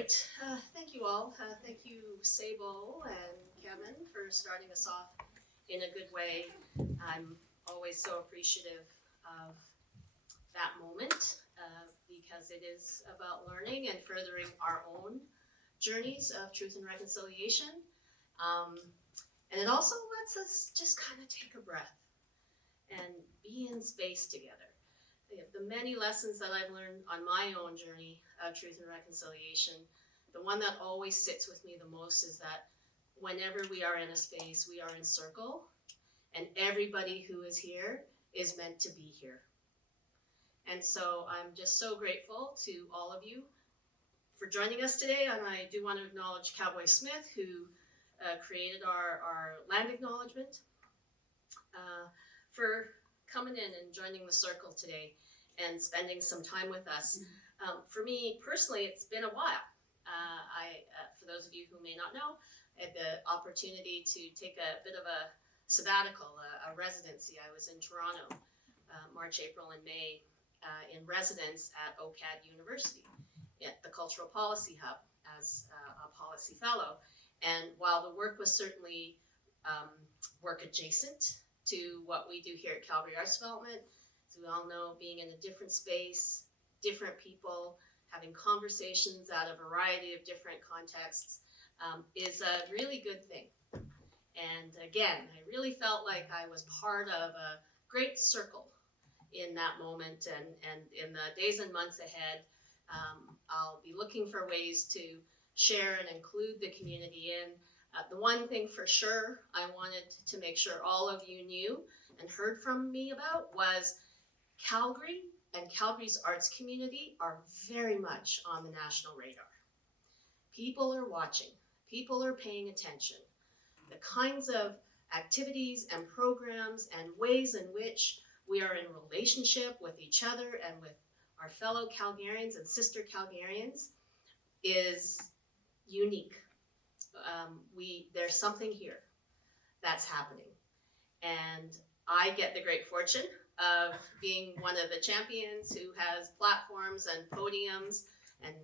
right. Thank you all. Thank you, Sabo and Kevin, for starting us off in a good way. I'm always so appreciative of that moment because it is about learning and furthering our own journeys of truth and reconciliation. And it also lets us just kind of take a breath and be in space together. The many lessons that I've learned on my own journey of truth and reconciliation, the one that always sits with me the most is that whenever we are in a space, we are in circle, and everybody who is here is meant to be here. And so I'm just so grateful to all of you for joining us today, and I do want to acknowledge Cowboy Smith, who created our land acknowledgement, for coming in and joining the circle today and spending some time with us. For me personally, it's been a while. For those of you who may not know, I had the opportunity to take a bit of a sabbatical, a residency. I was in Toronto, March, April, and May in residence at OCAD University at the Cultural Policy Hub as a policy fellow. And while the work was certainly work adjacent to what we do here at Calgary Arts Development, as we all know, being in a different space, different people, having conversations out of a variety of different contexts is a really good thing. And again, I really felt like I was part of a great circle in that moment, and in the days and months ahead, I'll be looking for ways to share and include the community in. The one thing for sure I wanted to make sure all of you knew and heard from me about was Calgary and Calgary's arts community are very much on the national radar. People are watching, people are paying attention. The kinds of activities and programs and ways in which we are in relationship with each other and with our fellow Calgarians and sister Calgarians is unique. There's something here that's happening, and I get the great fortune of being one of the champions who has platforms and podiums and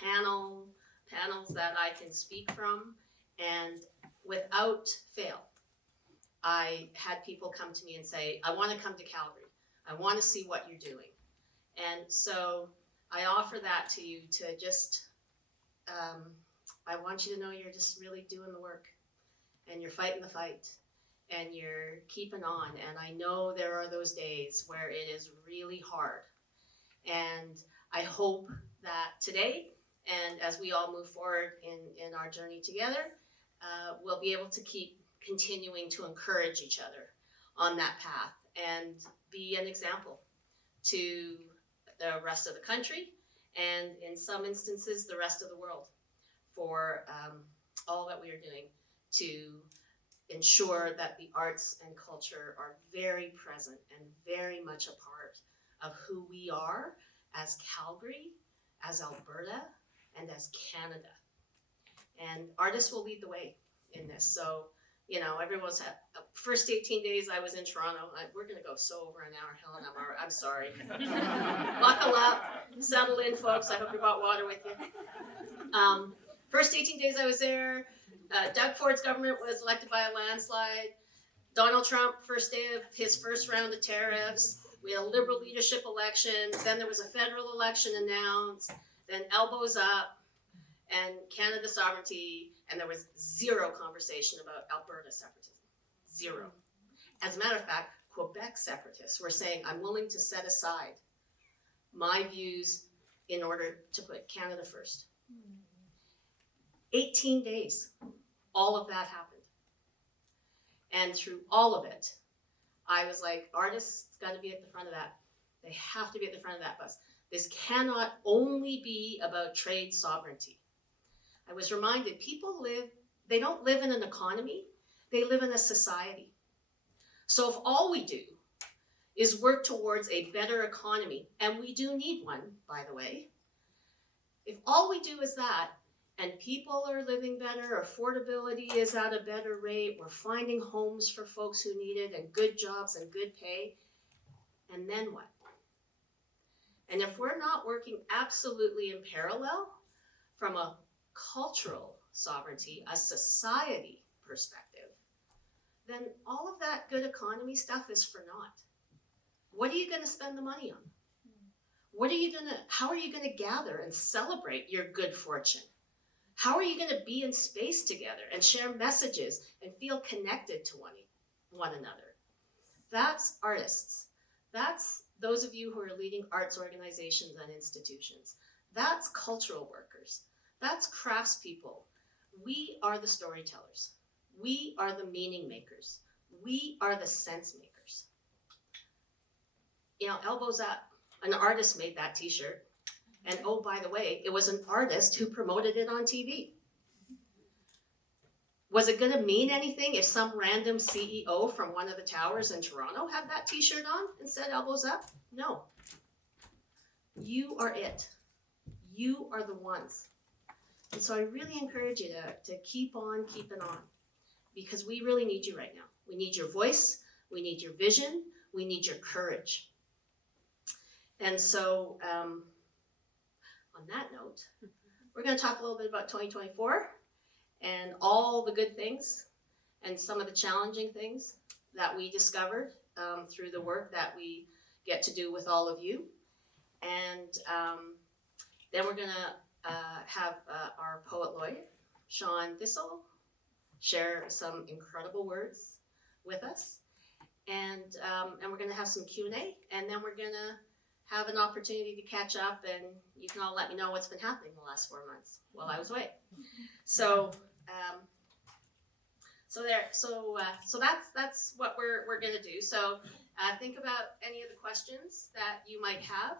panels that I can speak from, and without fail, I had people come to me and say, I want to come to Calgary. I want to see what you're doing. And so I offer that to you to just, I want you to know you're just really doing the work, and you're fighting the fight, and you're keeping on. And I know there are those days where it is really hard. And I hope that today, and as we all move forward in our journey together, we'll be able to keep continuing to encourage each other on that path and be an example to the rest of the country, and in some instances, the rest of the world, for all that we are doing to ensure that the arts and culture are very present and very much a part of who we are as Calgary, as Alberta, and as Canada. And artists will lead the way in this. So, you know, everyone's had first 18 days I was in Toronto. We're gonna go so over an hour, Helen. I'm sorry. Buckle up, settle in, folks. I hope you brought water with you. First 18 days I was there, Doug Ford's government was elected by a landslide. Donald Trump, first day of his first round of tariffs. We had a Liberal leadership election. Then there was a federal election announced. Then elbows up and Canada sovereignty. And there was zero conversation about Alberta separatism. Zero. As a matter of fact, Quebec separatists were saying, I'm willing to set aside my views in order to put Canada first. 18 days, all of that happened. And through all of it, I was like, artists got to be at the front of that. They have to be at the front of that bus. This cannot only be about trade sovereignty. I was reminded, they don't live in an economy, they live in a society. So if all we do is work towards a better economy, and we do need one, by the way, if all we do is that, and people are living better, affordability is at a better rate, we're finding homes for folks who need it, and good jobs and good pay, and then what? And if we're not working absolutely in parallel from a cultural sovereignty, a society perspective, then all of that good economy stuff is for naught. What are you going to spend the money on? How are you going to gather and celebrate your good fortune? How are you going to be in space together and share messages and feel connected to one another? That's artists. That's those of you who are leading arts organizations and institutions. That's cultural workers. That's craftspeople. We are the storytellers. We are the meaning makers. We are the sense makers. You know, elbows up. An artist made that t-shirt. And oh, by the way, it was an artist who promoted it on TV. Was it going to mean anything if some random CEO from one of the towers in Toronto had that t-shirt on and said elbows up? No. You are it. You are the ones. And so I really encourage you to keep on keeping on, because we really need you right now. We need your voice. We need your vision. We need your courage. And so on that note, we're going to talk a little bit about 2024 and all the good things and some of the challenging things that we discovered through the work that we get to do with all of you. And then we're going to have our poet laureate, Sean Thistle, share some incredible words with us. And we're going to have some Q&A, and then we're going to have an opportunity to catch up, and you can all let me know what's been happening the last 4 months while I was away. So that's what we're going to do. So think about any of the questions that you might have.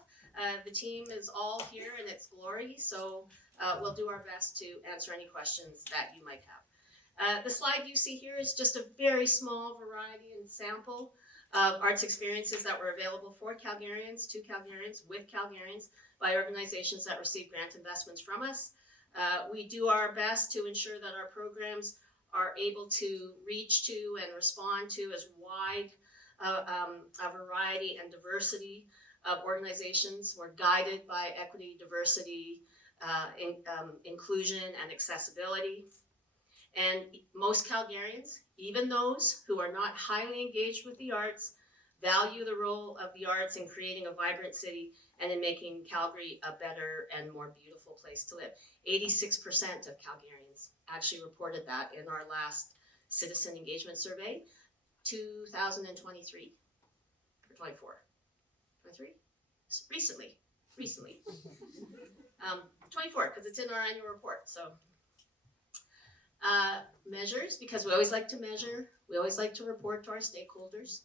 The team is all here in its glory, so we'll do our best to answer any questions that you might have. The slide you see here is just a very small variety and sample of arts experiences that were available for Calgarians, to Calgarians, with Calgarians, by organizations that receive grant investments from us. We do our best to ensure that our programs are able to reach to and respond to as wide a variety and diversity of organizations. We're guided by equity, diversity, inclusion, and accessibility. And most Calgarians, even those who are not highly engaged with the arts, value the role of the arts in creating a vibrant city and in making Calgary a better and more beautiful place to live. 86% of Calgarians actually reported that in our last citizen engagement survey, 2023 or 24? 23? Recently. 24, because it's in our annual report, so. Measures, because we always like to measure, we always like to report to our stakeholders.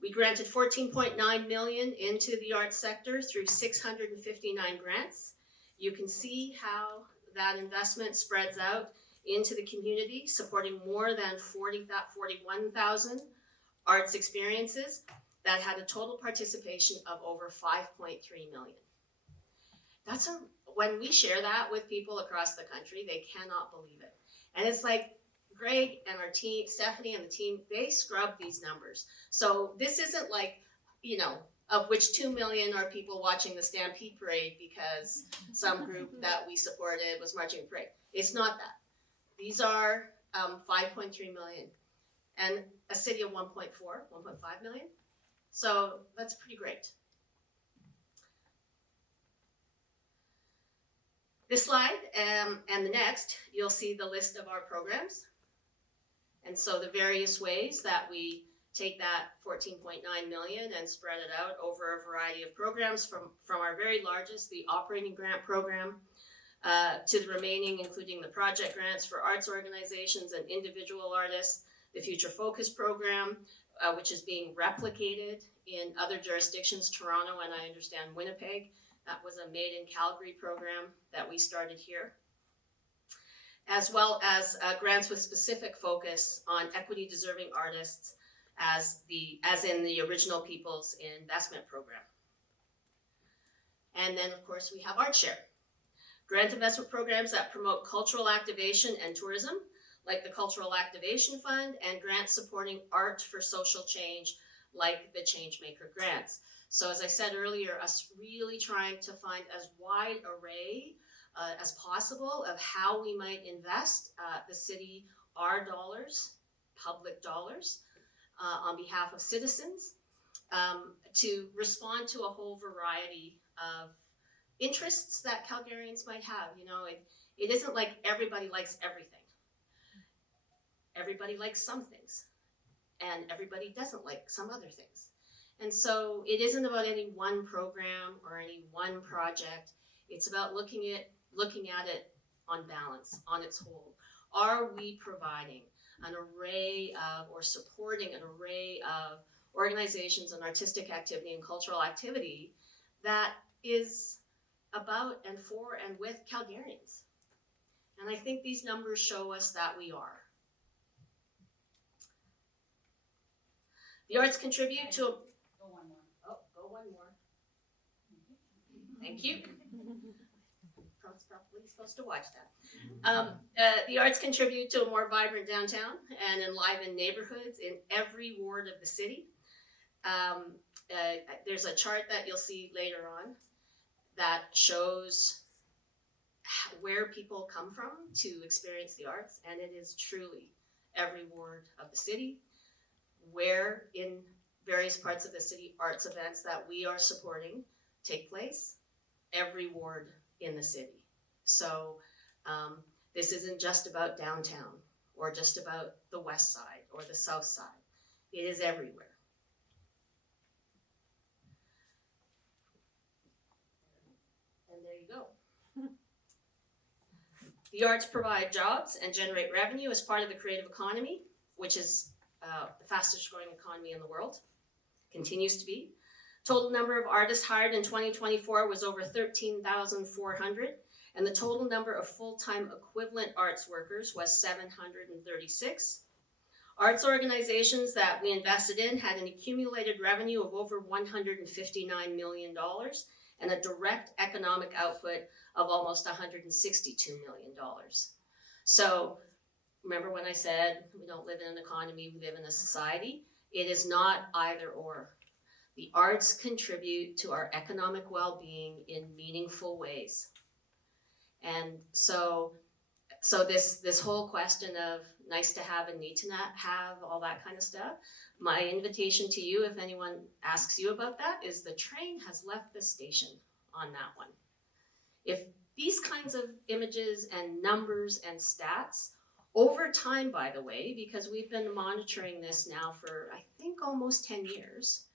We granted $14.9 million into the arts sector through 659 grants. You can see how that investment spreads out into the community, supporting more than 41,000 arts experiences that had a total participation of over 5.3 million. When we share that with people across the country, they cannot believe it. And it's like Greg and our team, Stephanie and the team, they scrub these numbers. So this isn't like, you know, of which 2 million are people watching the Stampede Parade because some group that we supported was marching the parade. It's not that. These are 5.3 million and a city of 1.5 million. So that's pretty great. This slide and the next, you'll see the list of our programs. And so the various ways that we take that 14.9 million and spread it out over a variety of programs from our very largest, the operating grant program, to the remaining, including the project grants for arts organizations and individual artists, the Future Focus program, which is being replicated in other jurisdictions, Toronto and I understand Winnipeg. That was a Made in Calgary program that we started here, as well as grants with specific focus on equity deserving artists as in the Original Peoples Investment Program. And then of course we have ArtShare, grant investment programs that promote cultural activation and tourism, like the Cultural Activation Fund, and grants supporting art for social change, like the Changemaker grants. So as I said earlier, us really trying to find as wide array as possible of how we might invest the city, our dollars, public dollars, on behalf of citizens, to respond to a whole variety of interests that Calgarians might have. You know, it isn't like everybody likes everything. Everybody likes some things, and everybody doesn't like some other things. And so it isn't about any one program or any one project. It's about looking at it on balance, on its whole. Are we providing an array of, or supporting an array of organizations and artistic activity and cultural activity that is about and for and with Calgarians? And I think these numbers show us that we are. The arts contribute to... Go one more. Oh, go one more. Thank you. Probably supposed to watch that. The arts contribute to a more vibrant downtown and enlivened neighborhoods in every ward of the city. There's a chart that you'll see later on that shows where people come from to experience the arts, and it is truly every ward of the city, where in various parts of the city arts events that we are supporting take place, every ward in the city. So this isn't just about downtown or just about the west side or the south side. It is everywhere. And there you go. The arts provide jobs and generate revenue as part of the creative economy, which is the fastest growing economy in the world, continues to be. Total number of artists hired in 2024 was over 13,400, and the total number of full-time equivalent arts workers was 736. Arts organizations that we invested in had an accumulated revenue of over $159 million and a direct economic output of almost $162 million. So remember when I said we don't live in an economy, we live in a society? It is not either or. The arts contribute to our economic well-being in meaningful ways. And so this whole question of nice to have and need to not have, all that kind of stuff, my invitation to you, if anyone asks you about that, is the train has left the station on that one. If these kinds of images and numbers and stats, over time, by the way, because we've been monitoring this now for, I think, almost 10 years,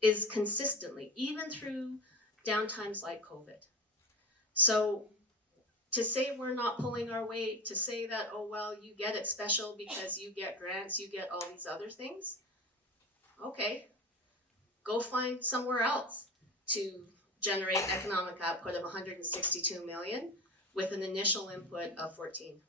is consistently, even through downtimes like COVID. So to say we're not pulling our weight, to say that, oh, well, you get it special because you get grants, you get all these other things, okay, go find somewhere else to generate economic output of 162 million with an initial input of 14.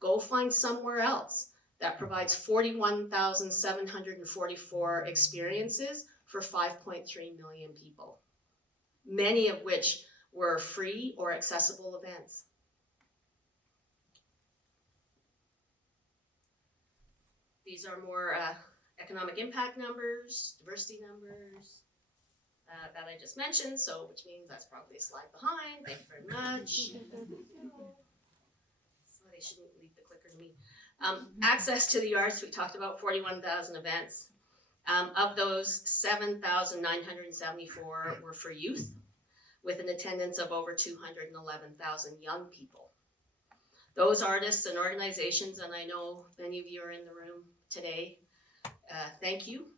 Go find somewhere else that provides 41,744 experiences for 5.3 million people, many of which were free or accessible events. These are more economic impact numbers, diversity numbers that I just mentioned, so which means that's probably a slide behind. Thank you very much. So they shouldn't leave the clicker to me. Access to the arts, we talked about 41,000 events. Of those, 7,974 were for youth, with an attendance of over 211,000 young people. Those artists and organizations, and I know many of you are in the room today, thank you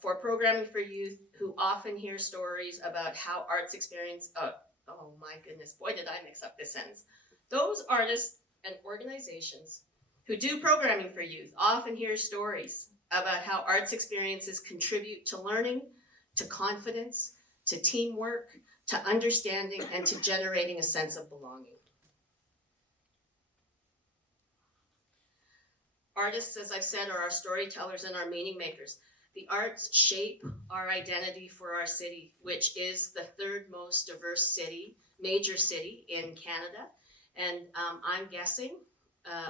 for programming for youth who often hear stories about how arts experience, oh my goodness, boy did I mix up this sentence. Those artists and organizations who do programming for youth often hear stories about how arts experiences contribute to learning, to confidence, to teamwork, to understanding, and to generating a sense of belonging. Artists, as I've said, are our storytellers and our meaning makers. The arts shape our identity for our city, which is the third most diverse city, major city in Canada. And I'm guessing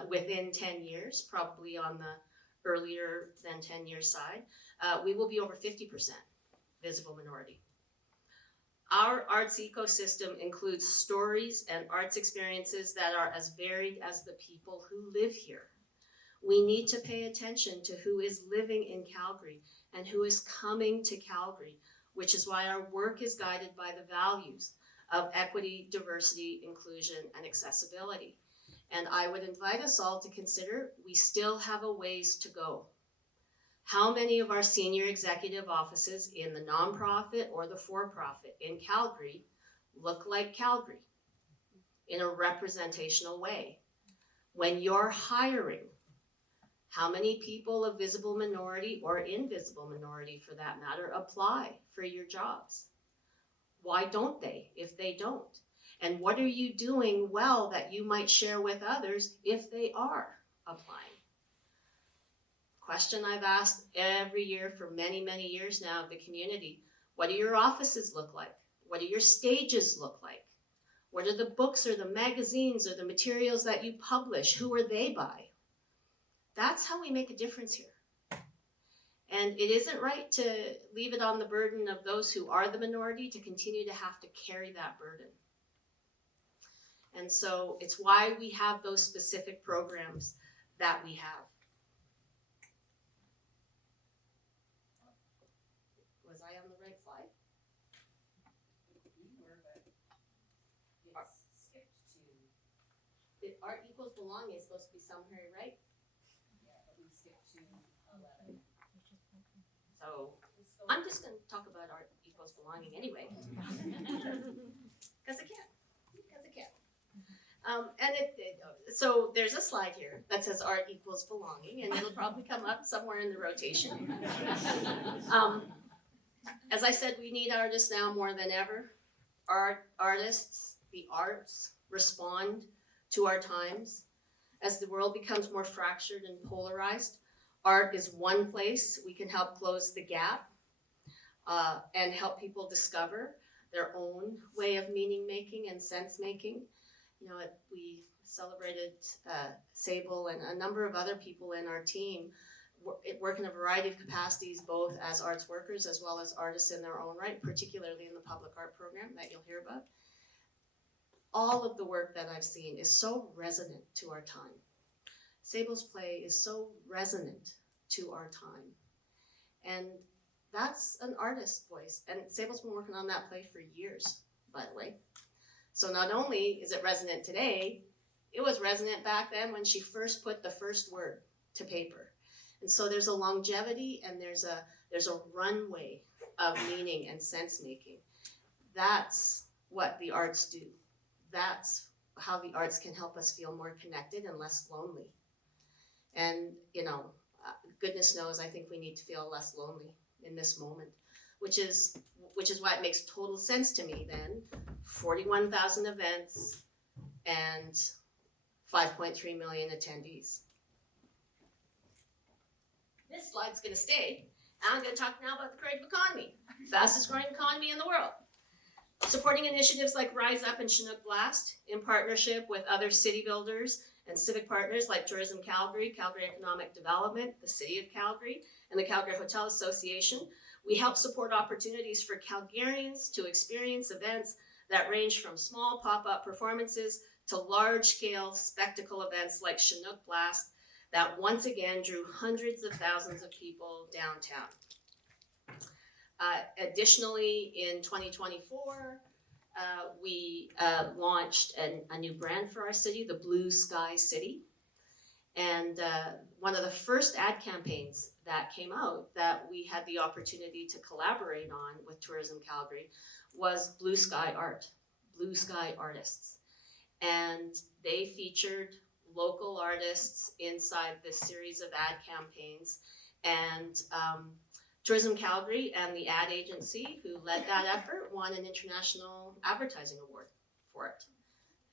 within 10 years, probably on the earlier than 10 year side, we will be over 50% visible minority. Our arts ecosystem includes stories and arts experiences that are as varied as the people who live here. We need to pay attention to who is living in Calgary and who is coming to Calgary, which is why our work is guided by the values of equity, diversity, inclusion, and accessibility. And I would invite us all to consider we still have a ways to go. How many of our senior executive offices in the nonprofit or the for-profit in Calgary look like Calgary in a representational way? When you're hiring, how many people of visible minority or invisible minority for that matter apply for your jobs? Why don't they if they don't? And what are you doing well that you might share with others if they are applying? Question I've asked every year for many, many years now of the community. What do your offices look like? What do your stages look like? What are the books or the magazines or the materials that you publish? Who are they by? That's how we make a difference here. And it isn't right to leave it on the burden of those who are the minority to continue to have to carry that burden. And so it's why we have those specific programs that we have. Was I on the right slide? Art equals belonging is supposed to be somewhere, right? Yeah, but we skipped to 11. So I'm just going to talk about art equals belonging anyway, because I can. So there's a slide here that says art equals belonging, and it'll probably come up somewhere in the rotation. As I said, we need artists now more than ever. Artists, the arts, respond to our times. As the world becomes more fractured and polarized, art is one place we can help close the gap and help people discover their own way of meaning making and sense making. You know, we celebrated Sable and a number of other people in our team work in a variety of capacities, both as arts workers as well as artists in their own right, particularly in the public art program that you'll hear about. All of the work that I've seen is so resonant to our time. Sable's play is so resonant to our time. And that's an artist's voice. And Sable's been working on that play for years, by the way. So not only is it resonant today, it was resonant back then when she first put the first word to paper. And so there's a longevity and there's a runway of meaning and sense making. That's what the arts do. That's how the arts can help us feel more connected and less lonely. And, you know, goodness knows I think we need to feel less lonely in this moment, which is why it makes total sense to me then, 41,000 events and 5.3 million attendees. This slide's gonna stay. I'm gonna talk now about the creative economy, fastest growing economy in the world. Supporting initiatives like Rise Up and Chinook Blast in partnership with other city builders and civic partners like Tourism Calgary, Calgary Economic Development, the City of Calgary, and the Calgary Hotel Association. We help support opportunities for Calgarians to experience events that range from small pop-up performances to large-scale spectacle events like Chinook Blast that once again drew hundreds of thousands of people downtown. Additionally, in 2024, we launched a new brand for our city, the Blue Sky City. And one of the first ad campaigns that came out that we had the opportunity to collaborate on with Tourism Calgary was Blue Sky Art, Blue Sky Artists. And they featured local artists inside this series of ad campaigns. And Tourism Calgary and the ad agency who led that effort won an international advertising award for it.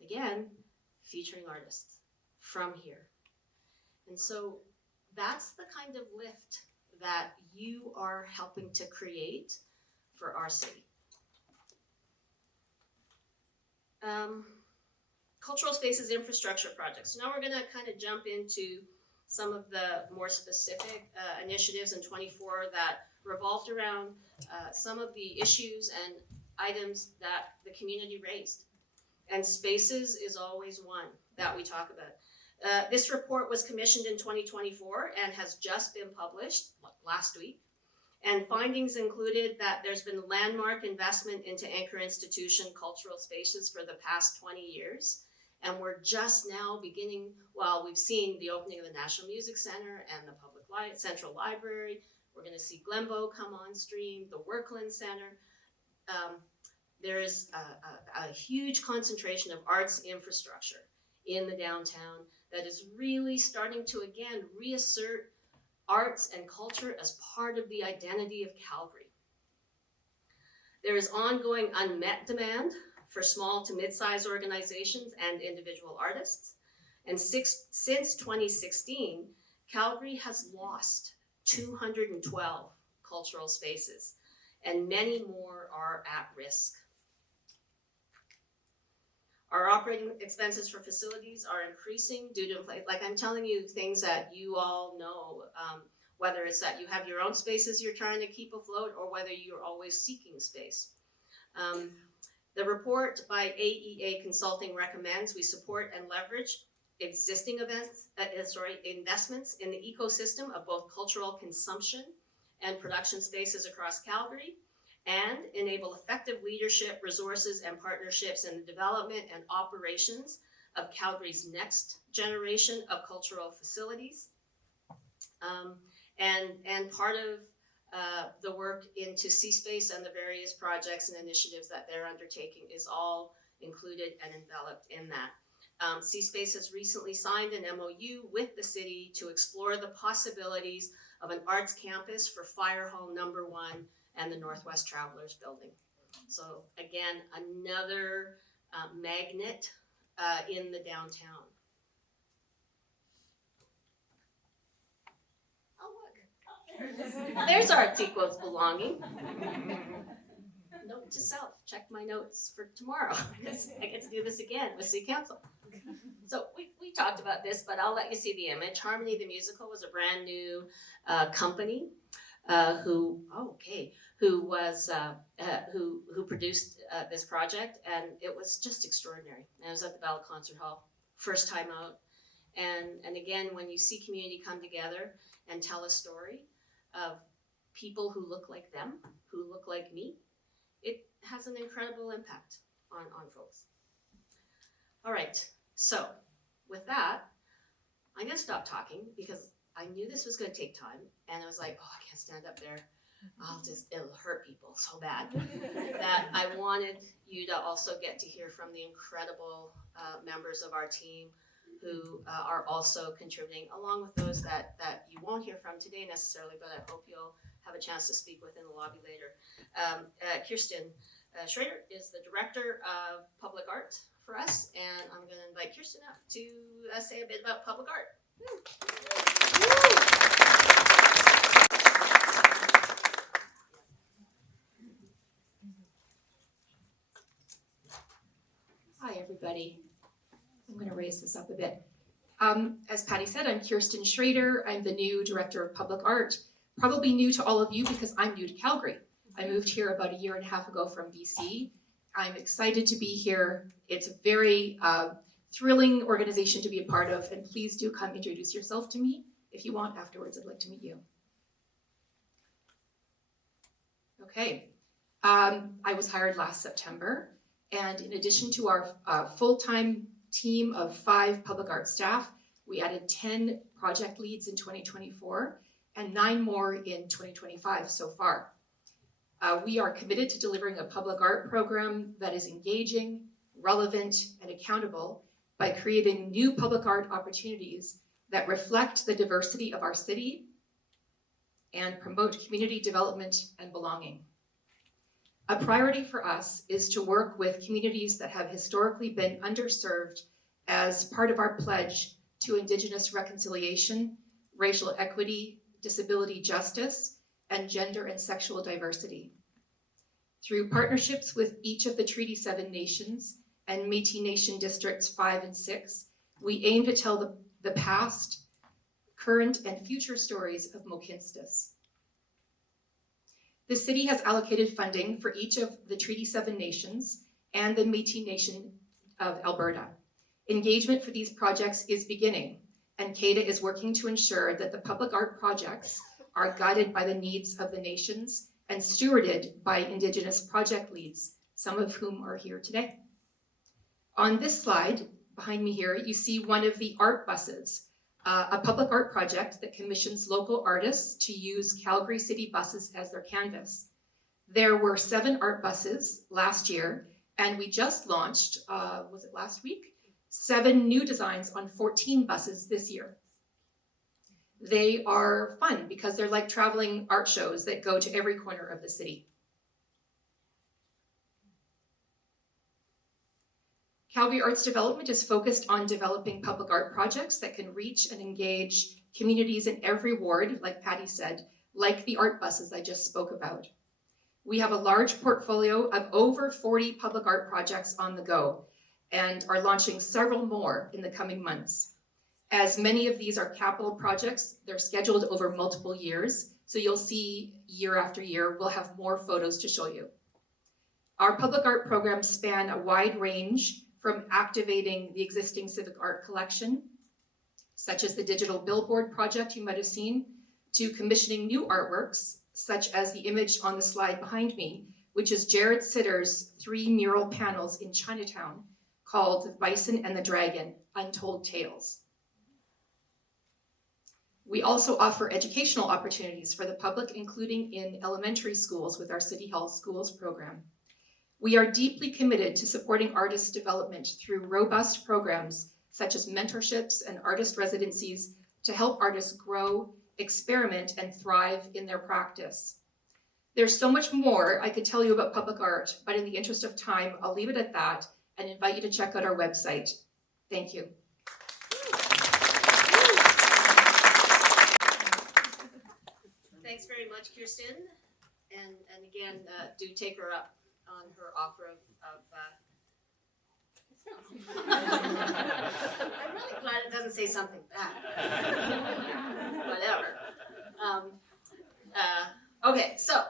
Again, featuring artists from here. And so that's the kind of lift that you are helping to create for our city. Cultural spaces infrastructure projects. So now we're gonna kind of jump into some of the more specific initiatives in 24 that revolved around some of the issues and items that the community raised. And spaces is always one that we talk about. This report was commissioned in 2024 and has just been published last week. And findings included that there's been landmark investment into anchor institution cultural spaces for the past 20 years. And we're just now beginning, well, we've seen the opening of the National Music Centre and the Central Library. We're going to see Glenbow come on stream, the Workland Centre. There is a huge concentration of arts infrastructure in the downtown that is really starting to, again, reassert arts and culture as part of the identity of Calgary. There is ongoing unmet demand for small to mid-sized organizations and individual artists. And since 2016, Calgary has lost 212 cultural spaces, and many more are at risk. Our operating expenses for facilities are increasing due to, like I'm telling you, things that you all know, whether it's that you have your own spaces you're trying to keep afloat or whether you're always seeking space. The report by AEA Consulting recommends we support and leverage existing investments in the ecosystem of both cultural consumption and production spaces across Calgary, and enable effective leadership, resources, and partnerships in the development and operations of Calgary's next generation of cultural facilities. And part of the work into C-Space and the various projects and initiatives that they're undertaking is all included and enveloped in that. C-Space has recently signed an MOU with the city to explore the possibilities of an arts campus for Fire Hall Number 1 and the Northwest Travelers Building. So again, another magnet in the downtown. There's arts equals belonging. Note to self, check my notes for tomorrow, because I get to do this again with City Council. So we talked about this, but I'll let you see the image. Harmony the Musical was a brand new company who produced this project, and it was just extraordinary. And it was at the Bell Concert Hall, first time out. And again, when you see community come together and tell a story of people who look like them, who look like me, it has an incredible impact on folks. All right, so with that, I'm gonna stop talking because I knew this was gonna take time, and I was like, oh, I can't stand up there. It'll hurt people so bad that I wanted you to also get to hear from the incredible members of our team who are also contributing, along with those that you won't hear from today necessarily, but I hope you'll have a chance to speak with in the lobby later. Kirsten Schrader is the Director of Public Art for us, and I'm going to invite Kirsten up to say a bit about public art. Hi, everybody. I'm going to raise this up a bit. As Patti said, I'm Kirsten Schrader. I'm the new Director of Public Art. Probably new to all of you because I'm new to Calgary. I moved here about 1.5 years ago from BC. I'm excited to be here. It's a very thrilling organization to be a part of, and please do come introduce yourself to me. If you want, afterwards, I'd like to meet you. Okay, I was hired last September, and in addition to our full-time team of 5 public art staff, we added 10 project leads in 2024 and 9 more in 2025 so far. We are committed to delivering a public art program that is engaging, relevant, and accountable by creating new public art opportunities that reflect the diversity of our city and promote community development and belonging. A priority for us is to work with communities that have historically been underserved as part of our pledge to Indigenous reconciliation, racial equity, disability justice, and gender and sexual diversity. Through partnerships with each of the Treaty 7 nations and Métis Nation Districts 5 and 6, we aim to tell the past, current, and future stories of Mohkinstsis. The city has allocated funding for each of the Treaty 7 nations and the Métis Nation of Alberta. Engagement for these projects is beginning, and CADA is working to ensure that the public art projects are guided by the needs of the nations and stewarded by Indigenous project leads, some of whom are here today. On this slide, behind me here, you see one of the art buses, a public art project that commissions local artists to use Calgary city buses as their canvas. There were 7 art buses last year, and we just launched, was it last week? 7 new designs on 14 buses this year. They are fun because they're like traveling art shows that go to every corner of the city. Calgary Arts Development is focused on developing public art projects that can reach and engage communities in every ward, like Patti said, like the art buses I just spoke about. We have a large portfolio of over 40 public art projects on the go and are launching several more in the coming months. As many of these are capital projects, they're scheduled over multiple years, so you'll see year after year, we'll have more photos to show you. Our public art programs span a wide range from activating the existing civic art collection, such as the digital billboard project you might have seen, to commissioning new artworks, such as the image on the slide behind me, which is Jared Sitter's 3 mural panels in Chinatown called The Bison and the Dragon, Untold Tales. We also offer educational opportunities for the public, including in elementary schools with our City Hall Schools program. We are deeply committed to supporting artist development through robust programs such as mentorships and artist residencies to help artists grow, experiment, and thrive in their practice. There's so much more I could tell you about public art, but in the interest of time, I'll leave it at that and invite you to check out our website. Thank you. Thanks very much, Kirsten. And again, do take her up on her offer of I'm really glad it doesn't say something bad. Whatever. Okay, so.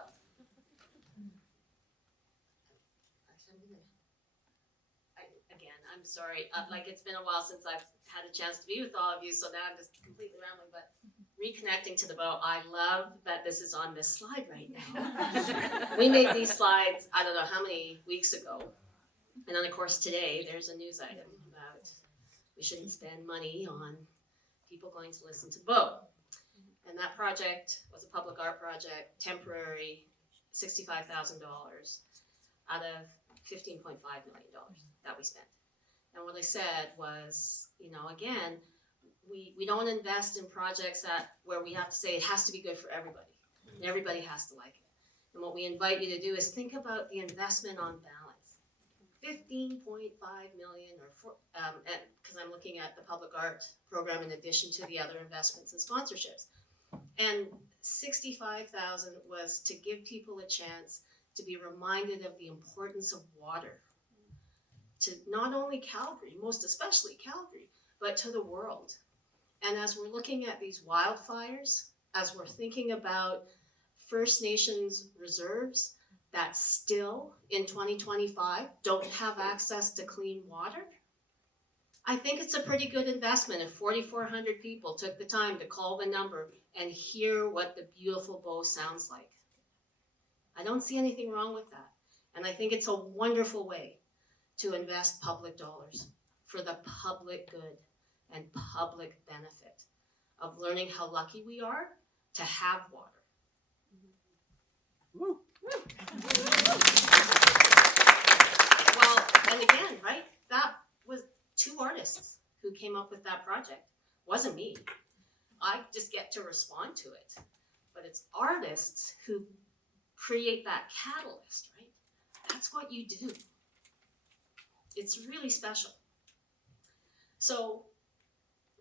I'm sorry. Like it's been a while since I've had a chance to be with all of you, so now I'm just completely rambling, but reconnecting to the bow. I love that this is on this slide right now. We made these slides, I don't know how many weeks ago. And then of course today, there's a news item about we shouldn't spend money on people going to listen to bow. And that project was a public art project, temporary, $65,000 out of $15.5 million that we spent. And what I said was, you know, again, we don't invest in projects where we have to say it has to be good for everybody. And everybody has to like it. And what we invite you to do is think about the investment on balance. $15.5 million, because I'm looking at the public art program in addition to the other investments and sponsorships. And $65,000 was to give people a chance to be reminded of the importance of water to not only Calgary, most especially Calgary, but to the world. And as we're looking at these wildfires, as we're thinking about First Nations reserves that still in 2025 don't have access to clean water, I think it's a pretty good investment if 4,400 people took the time to call the number and hear what the beautiful bow sounds like. I don't see anything wrong with that. And I think it's a wonderful way to invest public dollars for the public good and public benefit of learning how lucky we are to have water. Woo. Well, and again, right, that was 2 artists who came up with that project. Wasn't me. I just get to respond to it. But it's artists who create that catalyst, right? That's what you do. It's really special. So,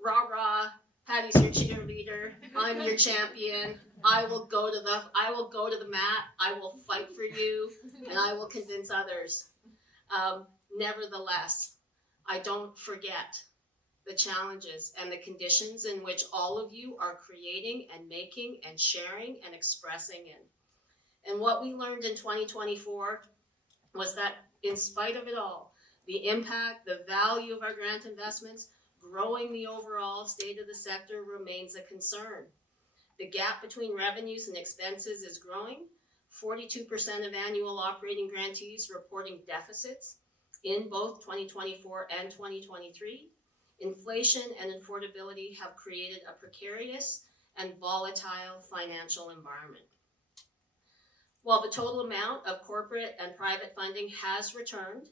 rah rah, Patti's your cheerleader, I'm your champion, I will go to the mat, I will fight for you, and I will convince others. Nevertheless, I don't forget the challenges and the conditions in which all of you are creating and making and sharing and expressing in. And what we learned in 2024 was that in spite of it all, the impact, the value of our grant investments, growing the overall state of the sector remains a concern. The gap between revenues and expenses is growing. 42% of annual operating grantees reporting deficits in both 2024 and 2023. Inflation and affordability have created a precarious and volatile financial environment. While the total amount of corporate and private funding has returned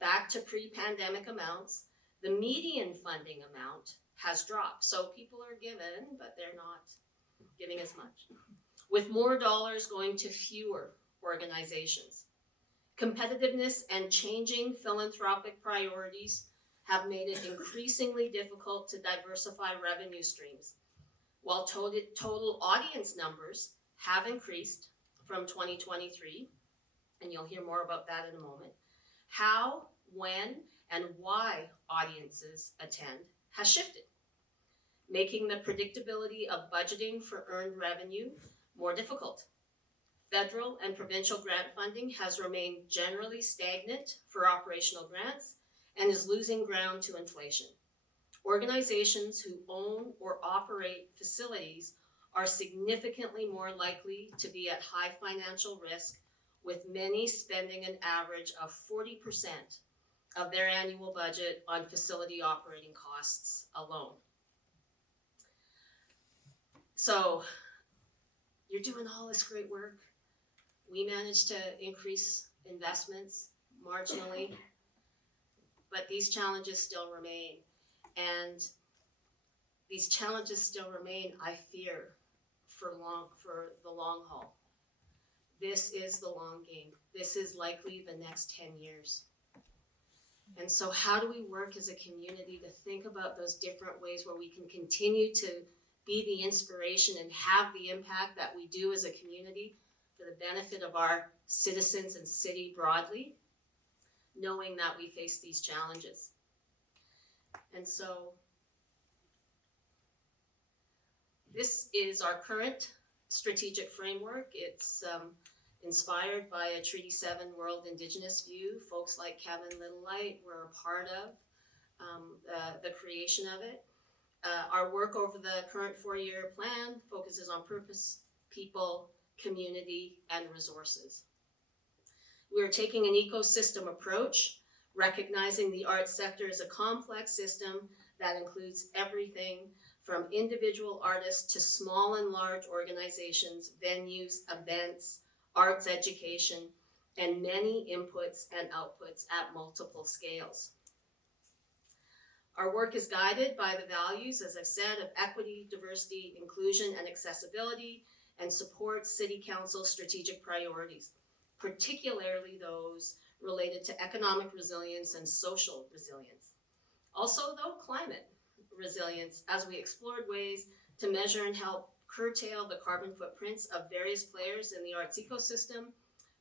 back to pre-pandemic amounts, the median funding amount has dropped. So people are given, but they're not giving as much, with more dollars going to fewer organizations. Competitiveness and changing philanthropic priorities have made it increasingly difficult to diversify revenue streams. While total audience numbers have increased from 2023, and you'll hear more about that in a moment, how, when, and why audiences attend has shifted, making the predictability of budgeting for earned revenue more difficult. Federal and provincial grant funding has remained generally stagnant for operational grants and is losing ground to inflation. Organizations who own or operate facilities are significantly more likely to be at high financial risk, with many spending an average of 40% of their annual budget on facility operating costs alone. So, you're doing all this great work. We managed to increase investments marginally, but these challenges still remain. And these challenges still remain, I fear, for the long haul. This is the long game. This is likely the next 10 years. And so how do we work as a community to think about those different ways where we can continue to be the inspiration and have the impact that we do as a community for the benefit of our citizens and city broadly, knowing that we face these challenges. And so this is our current strategic framework. It's inspired by a Treaty 7 World Indigenous view. Folks like Kevin Littlelight were a part of the creation of it. Our work over the current 4-year plan focuses on purpose, people, community, and resources. We're taking an ecosystem approach, recognizing the arts sector as a complex system that includes everything from individual artists to small and large organizations, venues, events, arts education, and many inputs and outputs at multiple scales. Our work is guided by the values, as I've said, of equity, diversity, inclusion, and accessibility, and supports City Council's strategic priorities, particularly those related to economic resilience and social resilience. Also, though, climate resilience, as we explored ways to measure and help curtail the carbon footprints of various players in the arts ecosystem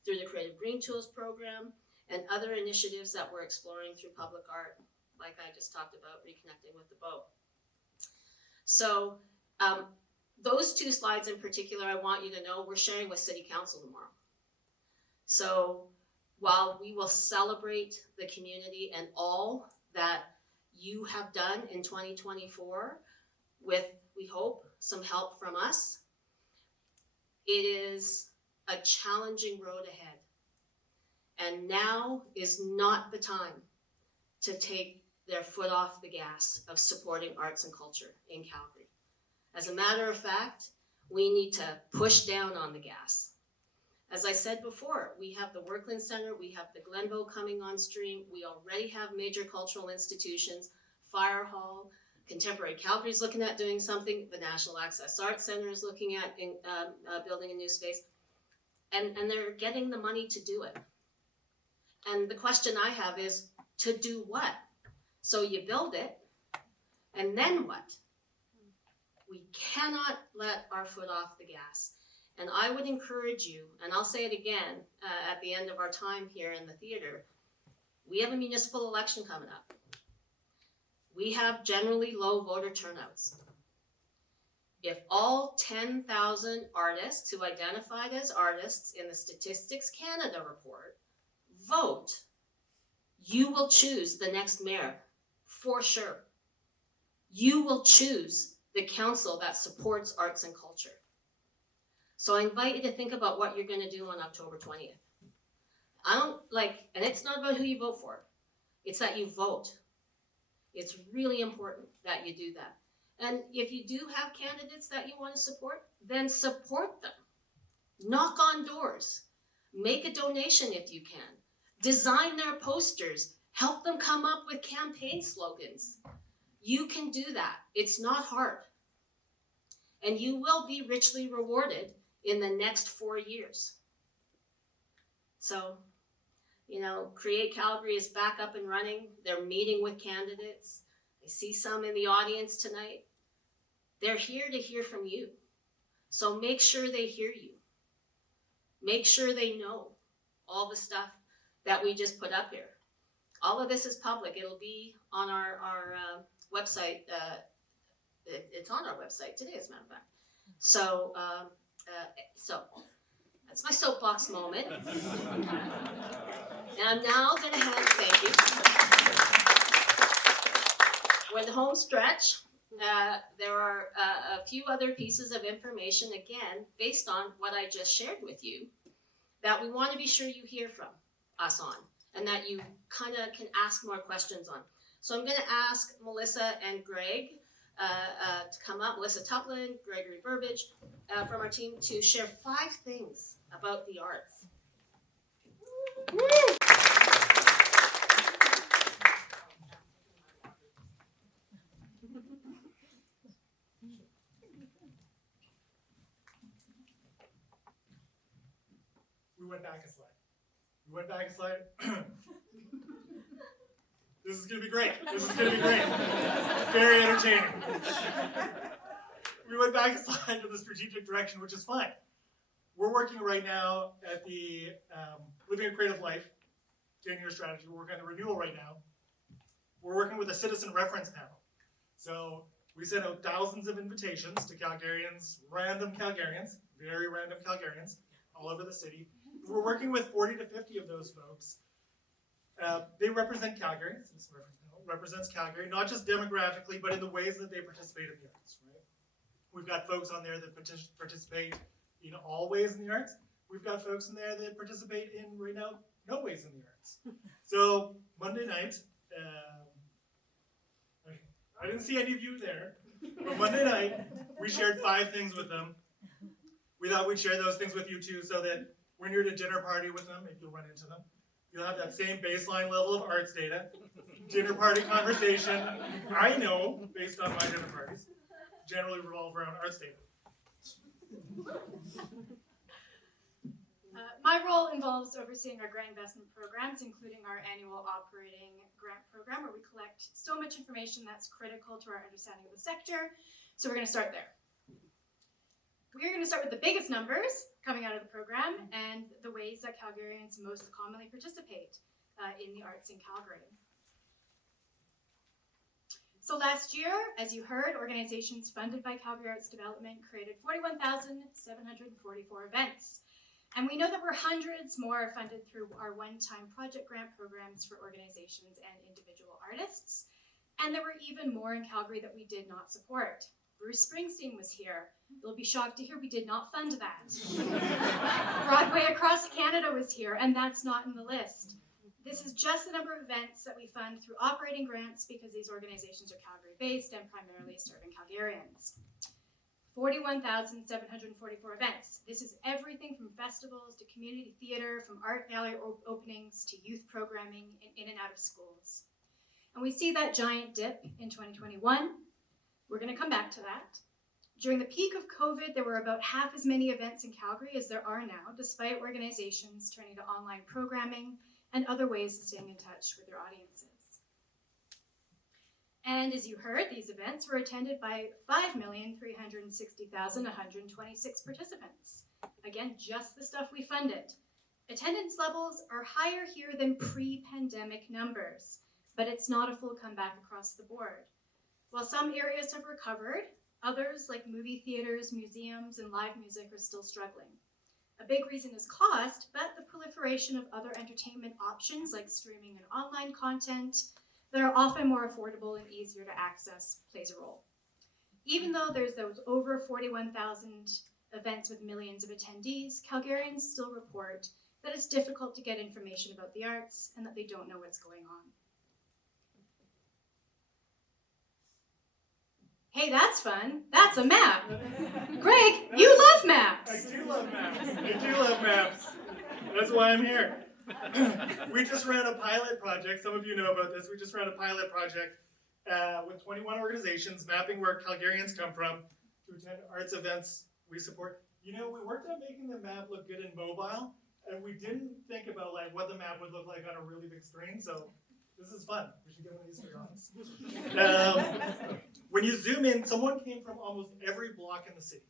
through the Creative Green Tools program and other initiatives that we're exploring through public art, like I just talked about, reconnecting with the bow. So those two slides in particular, I want you to know we're sharing with City Council tomorrow. So while we will celebrate the community and all that you have done in 2024 with, we hope, some help from us, it is a challenging road ahead. And now is not the time to take their foot off the gas of supporting arts and culture in Calgary. As a matter of fact, we need to push down on the gas. As I said before, we have the Workland Centre, we have the Glenbow coming on stream, we already have major cultural institutions, Fire Hall, Contemporary Calgary's looking at doing something, the National Access Arts Centre is looking at building a new space, and they're getting the money to do it. And the question I have is, to do what? So you build it, and then what? We cannot let our foot off the gas. And I would encourage you, and I'll say it again at the end of our time here in the theater, we have a municipal election coming up. We have generally low voter turnouts. If all 10,000 artists who identified as artists in the Statistics Canada report vote, you will choose the next mayor, for sure. You will choose the council that supports arts and culture. So I invite you to think about what you're gonna do on October 20th. And it's not about who you vote for, it's that you vote. It's really important that you do that. And if you do have candidates that you want to support, then support them. Knock on doors. Make a donation if you can. Design their posters. Help them come up with campaign slogans. You can do that. It's not hard. And you will be richly rewarded in the next 4 years. So, Create Calgary is back up and running. They're meeting with candidates. I see some in the audience tonight. They're here to hear from you. So make sure they hear you. Make sure they know all the stuff that we just put up here. All of this is public. It'll be on our website. It's on our website today, as a matter of fact. So that's my soapbox moment. And I'm now going to thank you. We're in the home stretch. There are a few other pieces of information, again, based on what I just shared with you, that we want to be sure you hear from us on, and that you kind of can ask more questions on. So I'm going to ask Melissa and Greg to come up, Melissa Tuplin, Gregory Burbage, from our team to share 5 things about the arts. Woo! We went back a slide. This is gonna be great. Very entertaining. We went back a slide to the strategic direction, which is fine. We're working right now at the Living a Creative Life 10-year strategy. We're working on the renewal right now. We're working with a citizen reference panel. So we sent out thousands of invitations to Calgarians, very random Calgarians, all over the city. We're working with 40 to 50 of those folks. They represent Calgary. This represents Calgary, not just demographically, but in the ways that they participate in the arts. Right? We've got folks on there that participate in all ways in the arts. We've got folks in there that participate in, right now, no ways in the arts. So Monday night, I didn't see any of you there, but Monday night, we shared 5 things with them. We thought we'd share those things with you too, so that when you're at a dinner party with them, if you'll run into them, you'll have that same baseline level of arts data. Dinner party conversation, I know, based on my dinner parties, generally revolve around arts data. My role involves overseeing our grant investment programs, including our annual operating grant program, where we collect so much information that's critical to our understanding of the sector. So we're going to start there. We're going to start with the biggest numbers coming out of the program and the ways that Calgarians most commonly participate in the arts in Calgary. So last year, as you heard, organizations funded by Calgary Arts Development created 41,744 events. And we know that we're hundreds more funded through our one-time project grant programs for organizations and individual artists. And there were even more in Calgary that we did not support. Bruce Springsteen was here. You'll be shocked to hear we did not fund that. Broadway Across Canada was here, and that's not in the list. This is just the number of events that we fund through operating grants because these organizations are Calgary-based and primarily serving Calgarians. 41,744 events. This is everything from festivals to community theater, from art gallery openings to youth programming in and out of schools. And we see that giant dip in 2021. We're going to come back to that. During the peak of COVID, there were about half as many events in Calgary as there are now, despite organizations turning to online programming and other ways of staying in touch with their audiences. And as you heard, these events were attended by 5,360,126 participants. Again, just the stuff we funded. Attendance levels are higher here than pre-pandemic numbers, but it's not a full comeback across the board. While some areas have recovered, Others, like movie theaters, museums, and live music, are still struggling. A big reason is cost, but the proliferation of other entertainment options like streaming and online content that are often more affordable and easier to access plays a role. Even though there's those over 41,000 events with millions of attendees, Calgarians still report that it's difficult to get information about the arts and that they don't know what's going on. Hey, that's fun. That's a map. Greg, you love maps. I do love maps. I do love maps. That's why I'm here. We just ran a pilot project. Some of you know about this. We just ran a pilot project with 21 organizations mapping where Calgarians come from to attend arts events we support. You know, we worked on making the map look good in mobile, and we didn't think about like what the map would look like on a really big screen. So this is fun. We should get one of these for your office. When you zoom in, someone came from almost every block in the city.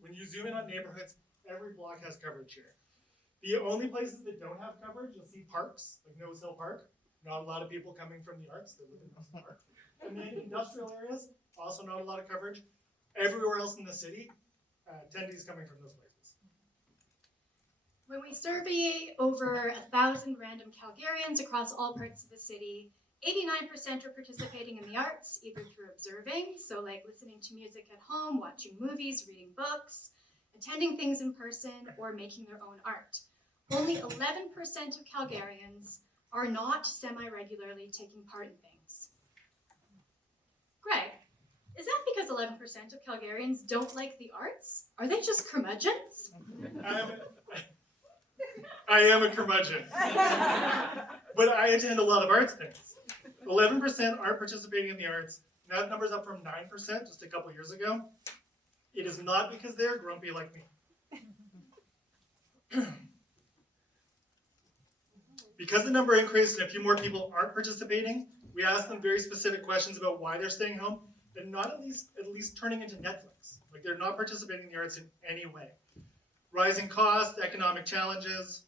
When you zoom in on neighborhoods, every block has coverage here. The only places that don't have coverage, you'll see parks, like Nose Hill Park. Not a lot of people coming from the arts that live in Nose Hill Park. And then industrial areas, also not a lot of coverage. Everywhere else in the city, attendees coming from those places. When we survey over 1,000 random Calgarians across all parts of the city, 89% are participating in the arts, either through observing, so like listening to music at home, watching movies, reading books, attending things in person, or making their own art. Only 11% of Calgarians are not semi-regularly taking part in things. Greg, is that because 11% of Calgarians don't like the arts? Are they just curmudgeons? I am a curmudgeon. But I attend a lot of arts things. 11% aren't participating in the arts. That number's up from 9% just a couple years ago. It is not because they're grumpy like me. Because the number increased and a few more people aren't participating, we asked them very specific questions about why they're staying home, and not at least turning into Netflix. Like they're not participating in the arts in any way. Rising costs, economic challenges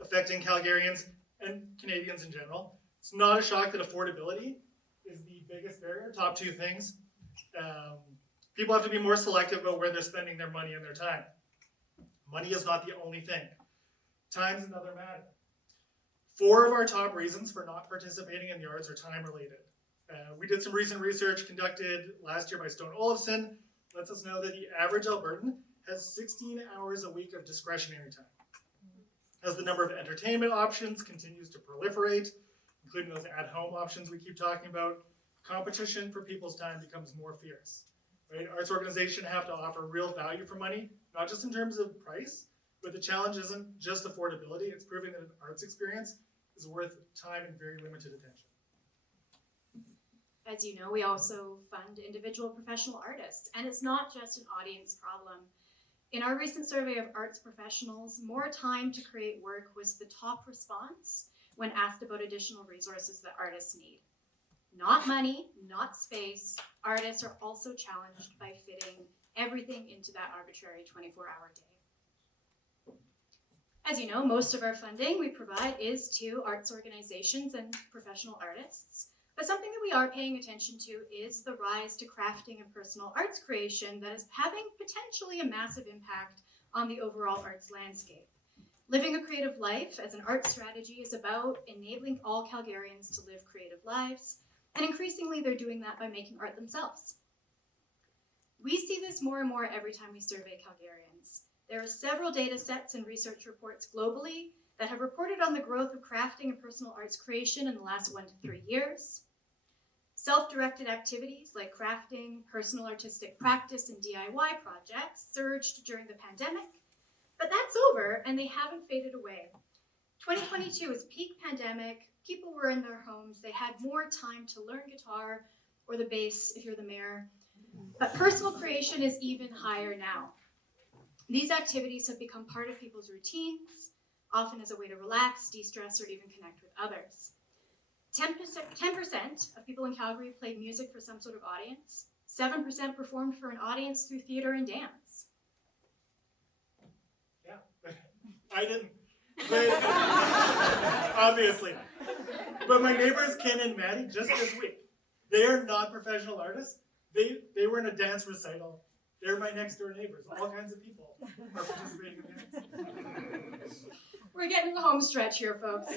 affecting Calgarians and Canadians in general. It's not a shock that affordability is the biggest barrier, top two things. People have to be more selective about where they're spending their money and their time. Money is not the only thing. Time's another matter. 4 of our top reasons for not participating in the arts are time related. We did some recent research conducted last year by Stone Olafson. Lets us know that the average Albertan has 16 hours a week of discretionary time. As the number of entertainment options continues to proliferate, including those at-home options we keep talking about, competition for people's time becomes more fierce. Right? Arts organizations have to offer real value for money, not just in terms of price, but the challenge isn't just affordability, it's proving that an arts experience is worth time and very limited attention. As you know, we also fund individual professional artists, and it's not just an audience problem. In our recent survey of arts professionals, more time to create work was the top response when asked about additional resources that artists need. Not money, not space, artists are also challenged by fitting everything into that arbitrary 24-hour day. As you know, most of our funding we provide is to arts organizations and professional artists. But something that we are paying attention to is the rise to crafting and personal arts creation that is having potentially a massive impact on the overall arts landscape. Living a creative life as an art strategy is about enabling all Calgarians to live creative lives, and increasingly they're doing that by making art themselves. We see this more and more every time we survey Calgarians. There are several data sets and research reports globally that have reported on the growth of crafting and personal arts creation in the last 1 to 3 years. Self-directed activities like crafting, personal artistic practice, and DIY projects surged during the pandemic, but that's over and they haven't faded away. 2022 was peak pandemic, people were in their homes, they had more time to learn guitar or the bass if you're the mayor, but personal creation is even higher now. These activities have become part of people's routines, often as a way to relax, de-stress, or even connect with others. 10% of people in Calgary played music for some sort of audience. 7% performed for an audience through theater and dance. Yeah, I didn't. But, obviously. But my neighbors Ken and Maddie, just this week, they are not professional artists, They were in a dance recital. They're my next door neighbors. All kinds of people are participating in dance. We're getting the home stretch here, folks.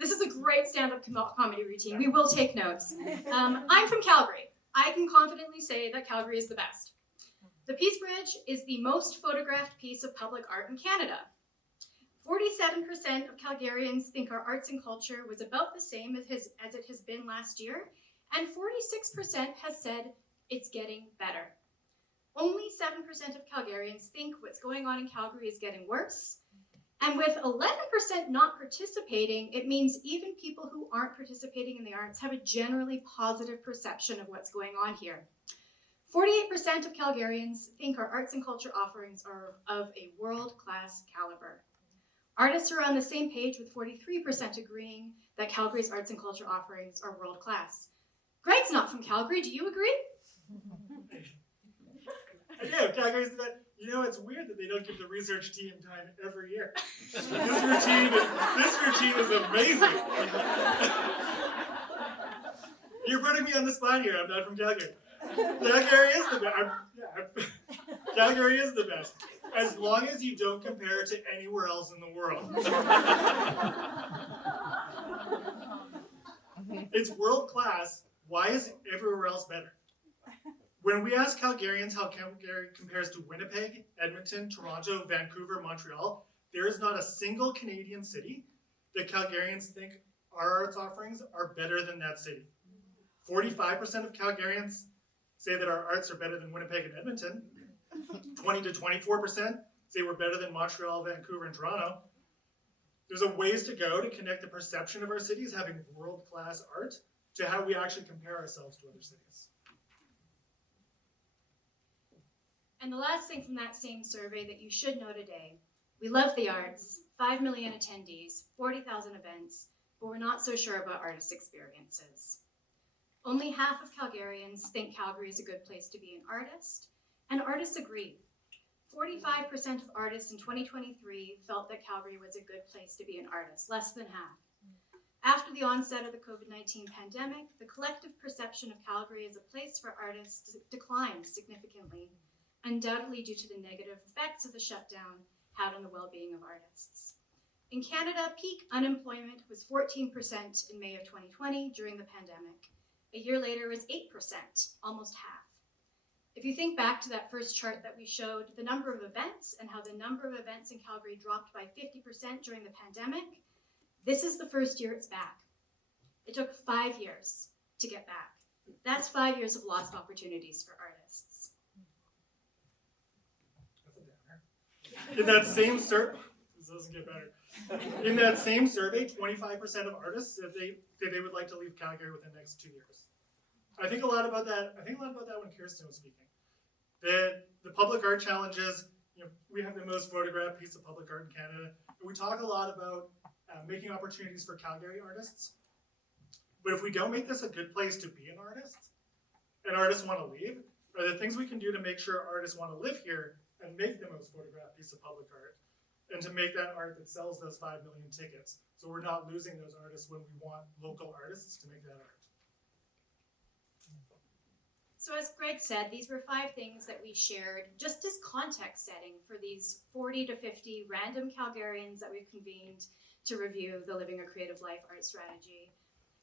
This is a great stand-up comedy routine. We will take notes. I'm from Calgary. I can confidently say that Calgary is the best. The Peace Bridge is the most photographed piece of public art in Canada. 47% of Calgarians think our arts and culture was about the same as it has been last year, and 46% has said it's getting better. Only 7% of Calgarians think what's going on in Calgary is getting worse. And with 11% not participating, it means even people who aren't participating in the arts have a generally positive perception of what's going on here. 48% of Calgarians think our arts and culture offerings are of a world-class caliber. Artists are on the same page, with 43% agreeing that Calgary's arts and culture offerings are world-class. Greg's not from Calgary, do you agree? I do. Calgary's the best. You know, it's weird that they don't give the research team time every year. This routine is amazing. You're putting me on the spot here. I'm not from Calgary. Calgary is the best. Calgary is the best. As long as you don't compare it to anywhere else in the world. It's world class. Why is everywhere else better? When we ask Calgarians how Calgary compares to Winnipeg, Edmonton, Toronto, Vancouver, Montreal, there is not a single Canadian city that Calgarians think our arts offerings are better than that city. 45% of Calgarians say that our arts are better than Winnipeg and Edmonton. 20 to 24% say we're better than Montreal, Vancouver, and Toronto. There's a ways to go to connect the perception of our cities having world-class art to how we actually compare ourselves to other cities. And the last thing from that same survey that you should know today: we love the arts, 5 million attendees, 40,000 events, but we're not so sure about artist experiences. Only half of Calgarians think Calgary is a good place to be an artist, and artists agree. 45% of artists in 2023 felt that Calgary was a good place to be an artist, less than half. After the onset of the COVID-19 pandemic, the collective perception of Calgary as a place for artists declined significantly, undoubtedly due to the negative effects of the shutdown had on the well-being of artists. In Canada, peak unemployment was 14% in May of 2020 during the pandemic. A year later, it was 8%, almost half. If you think back to that first chart that we showed, the number of events and how the number of events in Calgary dropped by 50% during the pandemic, this is the first year it's back. It took 5 years to get back. That's 5 years of lost opportunities for artists. In that same survey, this doesn't get better. In that same survey, 25% of artists said they would like to leave Calgary within the next 2 years. I think a lot about that when Kirsten was speaking. The public art challenges, we have the most photographed piece of public art in Canada. And we talk a lot about making opportunities for Calgary artists. But if we don't make this a good place to be an artist, and artists want to leave, are there things we can do to make sure artists want to live here and make the most photographed piece of public art, and to make that art that sells those 5 million tickets, so we're not losing those artists when we want local artists to make that art. So as Greg said, these were 5 things that we shared just as context setting for these 40 to 50 random Calgarians that we've convened to review the Living a Creative Life art strategy.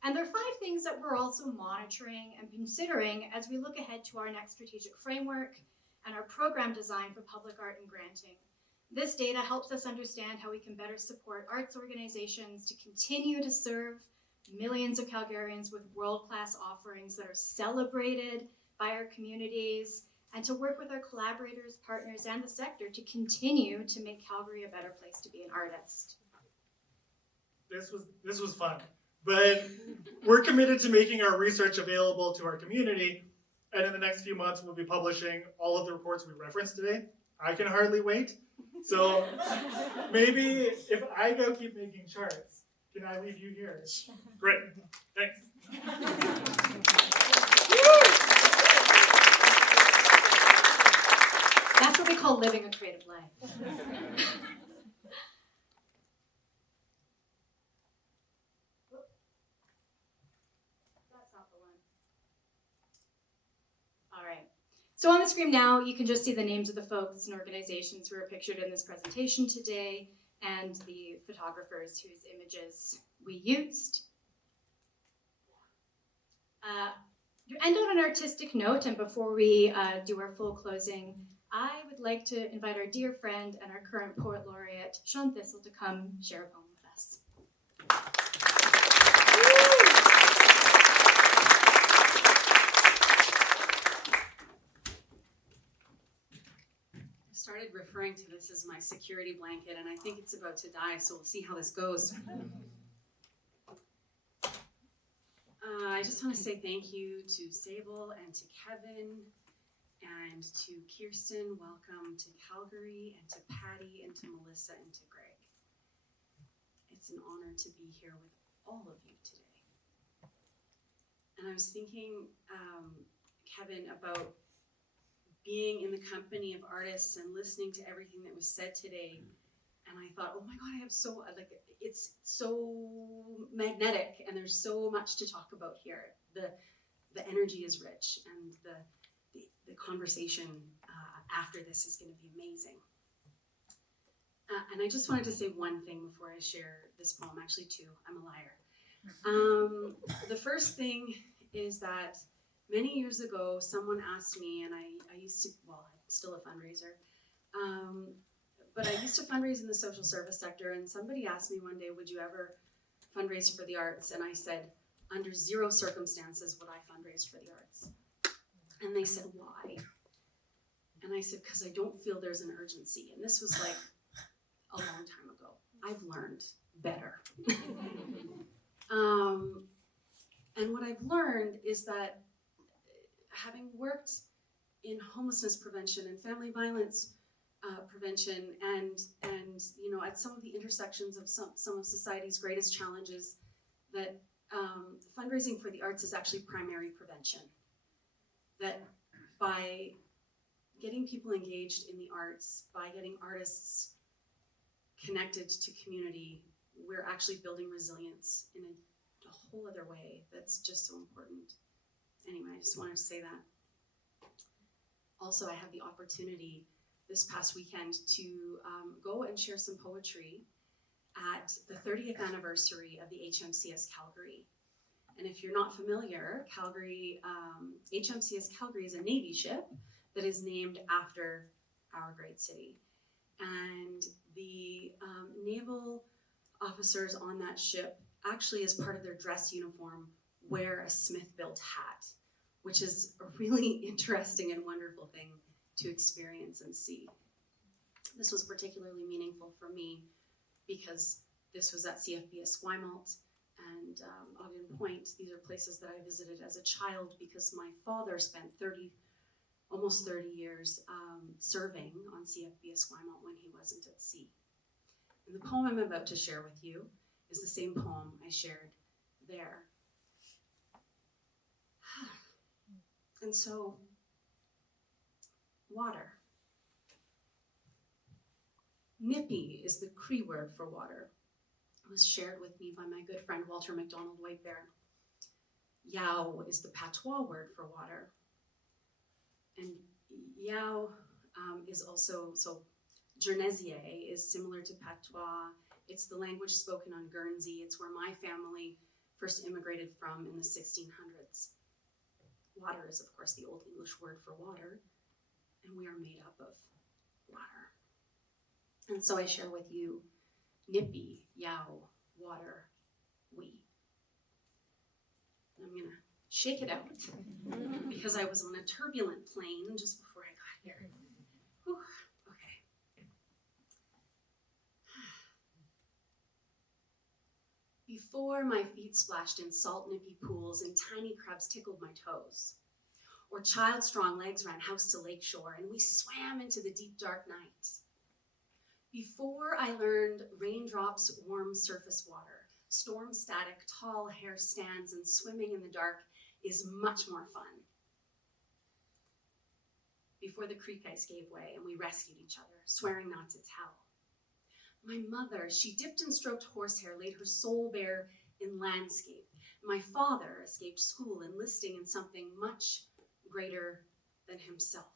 And they're 5 things that we're also monitoring and considering as we look ahead to our next strategic framework and our program design for public art and granting. This data helps us understand how we can better support arts organizations to continue to serve millions of Calgarians with world-class offerings that are celebrated by our communities, and to work with our collaborators, partners, and the sector to continue to make Calgary a better place to be an artist. This was fun, but we're committed to making our research available to our community, and in the next few months we'll be publishing all of the reports we referenced today. I can hardly wait. So maybe if I go keep making charts, can I leave you here? Great, thanks. That's what we call living a creative life. That's not the one. So on the screen now, you can just see the names of the folks and organizations who are pictured in this presentation today and the photographers whose images we used. To end on an artistic note, and before we do our full closing, I would like to invite our dear friend and our current poet laureate, Sean Thistle, to come share a poem with us. I started referring to this as my security blanket, and I think it's about to die, so we'll see how this goes. I just want to say thank you to Sable and to Kevin and to Kirsten. Welcome to Calgary, and to Patty and to Melissa and to Greg. It's an honor to be here with all of you today. And I was thinking, Kevin, about being in the company of artists and listening to everything that was said today. And I thought, oh my God, it's so magnetic, and there's so much to talk about here. The energy is rich, and the conversation after this is going to be amazing. And I just wanted to say one thing before I share this poem, actually two. I'm a liar. The first thing is that many years ago, someone asked me, and I used to, well, I'm still a fundraiser, but I used to fundraise in the social service sector, and somebody asked me one day, would you ever fundraise for the arts? And I said, under zero circumstances would I fundraise for the arts. And they said, why? And I said, because I don't feel there's an urgency. And this was like a long time ago. I've learned better. And what I've learned is that having worked in homelessness prevention and family violence prevention, and you know, at some of the intersections of some of society's greatest challenges, that fundraising for the arts is actually primary prevention. That by getting people engaged in the arts, by getting artists connected to community, we're actually building resilience in a whole other way that's just so important. Anyway, I just wanted to say that. Also, I have the opportunity this past weekend to go and share some poetry at the 30th anniversary of the HMCS Calgary. And if you're not familiar, Calgary, HMCS Calgary is a Navy ship that is named after our great city. And the naval officers on that ship, actually as part of their dress uniform, wear a Smith-built hat, which is a really interesting and wonderful thing to experience and see. This was particularly meaningful for me because this was at CFB Esquimalt and Ogden Point. These are places that I visited as a child because my father spent almost 30 years serving on CFB Esquimalt when he wasn't at sea. And the poem I'm about to share with you is the same poem I shared there. And so, water. Nippy is the Cree word for water. It was shared with me by my good friend Walter MacDonald White Bear. Yow is the patois word for water. And yow is also, so Jernesier is similar to patois. It's the language spoken on Guernsey. It's where my family first immigrated from in the 1600s. Water is, of course, the Old English word for water, and we are made up of water. And so I share with you nippy, yow, water, we. And I'm gonna shake it out because I was on a turbulent plane just before I got here. Whew, okay. Before my feet splashed in salt nippy pools and tiny crabs tickled my toes, or child-strong legs ran house to lake shore and we swam into the deep dark night. Before I learned raindrops warm surface water, storm static tall hair stands and swimming in the dark is much more fun. Before the creek ice gave way and we rescued each other, swearing not to tell. My mother, she dipped and stroked horsehair, laid her soul bare in landscape. My father escaped school, enlisting in something much greater than himself.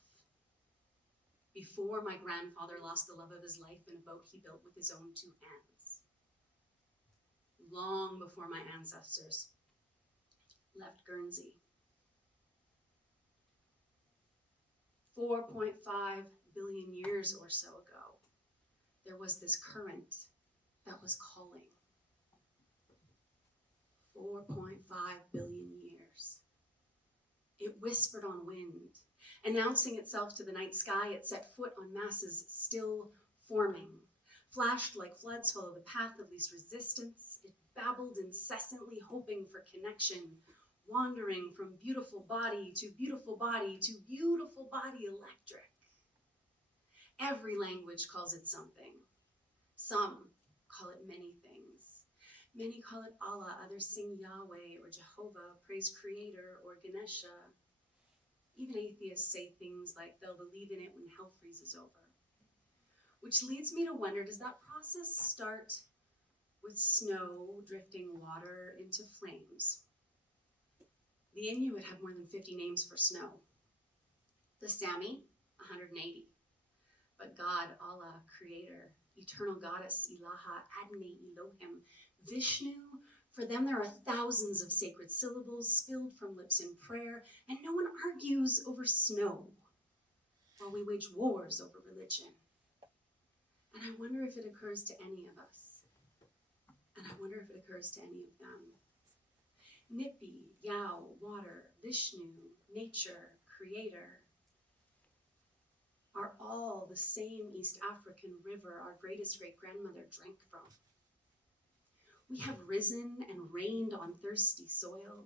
Before my grandfather lost the love of his life in a boat he built with his own 2 hands. Long before my ancestors left Guernsey. 4.5 billion years or so ago, there was this current that was calling. 4.5 billion years. It whispered on wind. Announcing itself to the night sky, it set foot on masses still forming. Flashed like floods follow the path of least resistance. It babbled incessantly, hoping for connection. Wandering from beautiful body to beautiful body to beautiful body electric. Every language calls it something. Some call it many things. Many call it Allah, others sing Yahweh or Jehovah, praise Creator or Ganesha. Even atheists say things like they'll believe in it when hell freezes over. Which leads me to wonder, does that process start with snow drifting water into flames? The Inuit have more than 50 names for snow. The Sami, 180. But God, Allah, Creator, Eternal Goddess, Ilaha, Adonai, Elohim, Vishnu, for them there are thousands of sacred syllables spilled from lips in prayer, and no one argues over snow while we wage wars over religion. And I wonder if it occurs to any of us. And I wonder if it occurs to any of them. Nipi, Yao, water, Vishnu, nature, creator, are all the same East African river our greatest great-grandmother drank from. We have risen and rained on thirsty soil,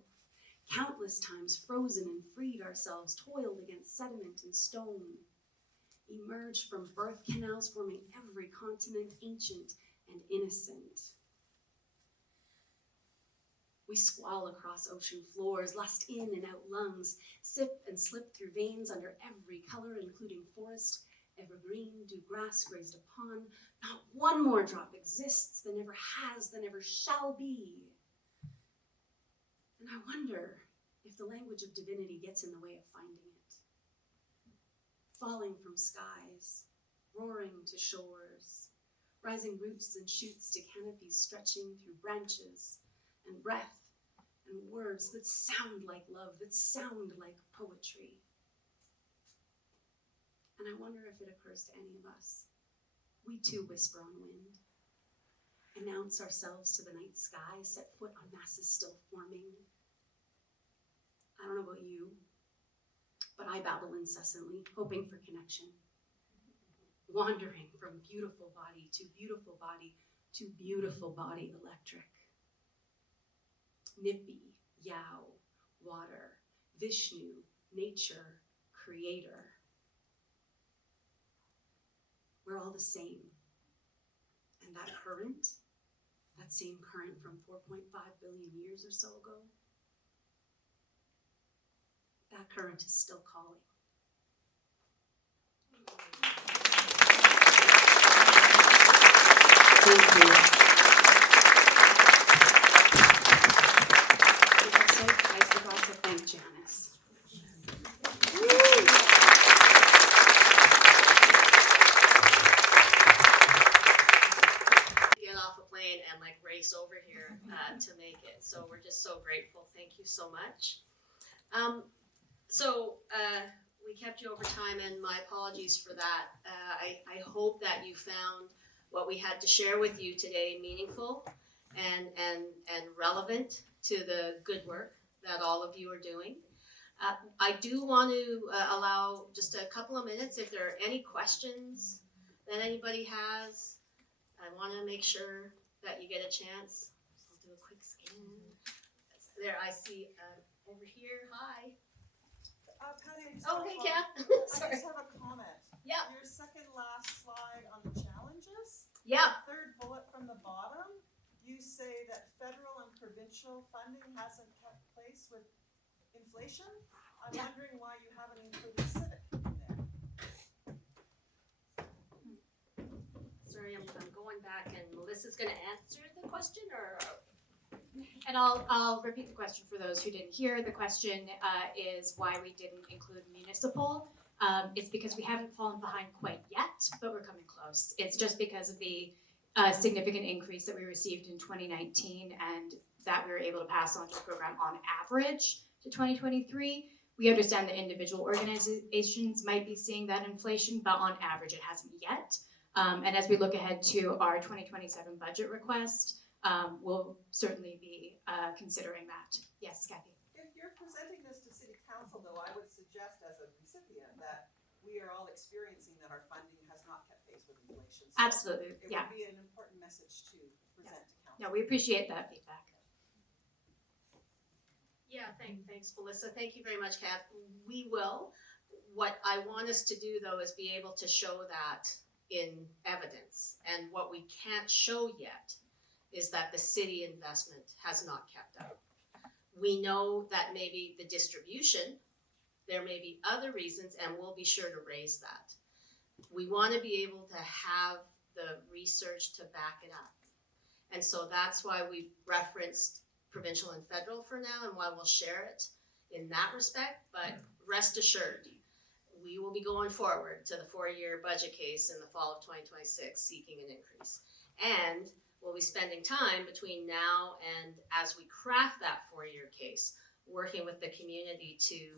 countless times frozen and freed ourselves, toiled against sediment and stone, emerged from birth canals forming every continent, ancient and innocent. We squall across ocean floors, lust in and out lungs, sip and slip through veins under every color, including forest, evergreen, dew grass grazed upon. Not one more drop exists that never has, that never shall be. And I wonder if the language of divinity gets in the way of finding it. Falling from skies, roaring to shores, rising roots and shoots to canopies stretching through branches and breath and words that sound like love, that sound like poetry. And I wonder if it occurs to any of us. We too whisper on wind, announce ourselves to the night sky, set foot on masses still forming. I don't know about you, but I babble incessantly, hoping for connection. Wandering from beautiful body to beautiful body to beautiful body electric. Nipi, Yao, water, Vishnu, nature, creator. We're all the same. And that current, that same current from 4.5 billion years or so ago, that current is still calling. Thank you. I forgot to thank Janice. Get off a plane and race over here to make it. So we're just so grateful. Thank you so much. We kept you over time, and my apologies for that. I hope that you found what we had to share with you today meaningful and relevant to the good work that all of you are doing. I do want to allow just a couple of minutes if there are any questions that anybody has. I want to make sure that you get a chance. I'll do a quick scan. There, I see over here. Hi. Patty, I just Oh, have hey, a Kat. I Sorry. just have a comment. Yeah. Your second last slide on the challenges, Yeah. third bullet from the bottom, you say that federal and provincial funding hasn't kept pace with inflation. I'm Yeah. wondering why you haven't included civic in there. Sorry, I'm going back, and Melissa's going to answer the question, or And I'll repeat the question for those who didn't hear. The question is why we didn't include municipal. It's because we haven't fallen behind quite yet, but we're coming close. It's just because of the significant increase that we received in 2019 and that we were able to pass on to the program on average to 2023. We understand that individual organizations might be seeing that inflation, but on average it hasn't yet. And as we look ahead to our 2027 budget request, we'll certainly be considering that. Yes, Kathy? If you're presenting this to City Council, though, I would suggest as a recipient that we are all experiencing that our funding has not kept pace with inflation. So Absolutely, it yeah. would be an important message to present to council. No, we appreciate that feedback. Yeah, thanks, Melissa. Thank you very much, Kath. We will. What I want us to do, though, is be able to show that in evidence. And what we can't show yet is that the city investment has not kept up. We know that maybe the distribution, there may be other reasons, and we'll be sure to raise that. We want to be able to have the research to back it up. And so that's why we've referenced provincial and federal for now, and why we'll share it in that respect. But rest assured, we will be going forward to the 4-year budget case in the fall of 2026, seeking an increase. And we'll be spending time between now and as we craft that 4-year case, working with the community to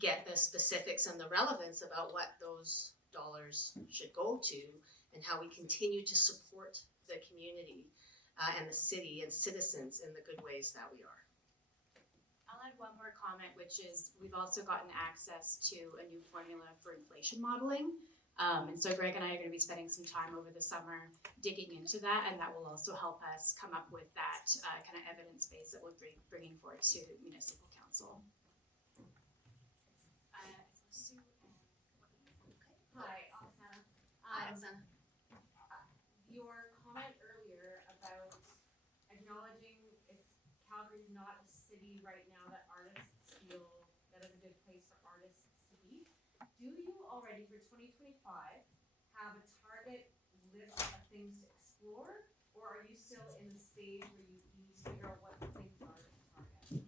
get the specifics and the relevance about what those dollars should go to and how we continue to support the community and the city and citizens in the good ways that we are. I'll add one more comment, which is we've also gotten access to a new formula for inflation modeling. And so Greg and I are going to be spending some time over the summer digging into that, and that will also help us come up with that kind of evidence base that we'll be bringing forward to municipal council. Sue and Hi, Oksana. Hi, Oksana. Your comment earlier about acknowledging if Calgary's not a city right now that artists feel that is a good place for artists to be. Do you already for 2025 have a target list of things to explore, or are you still in the stage where you need to figure out what the things are to target?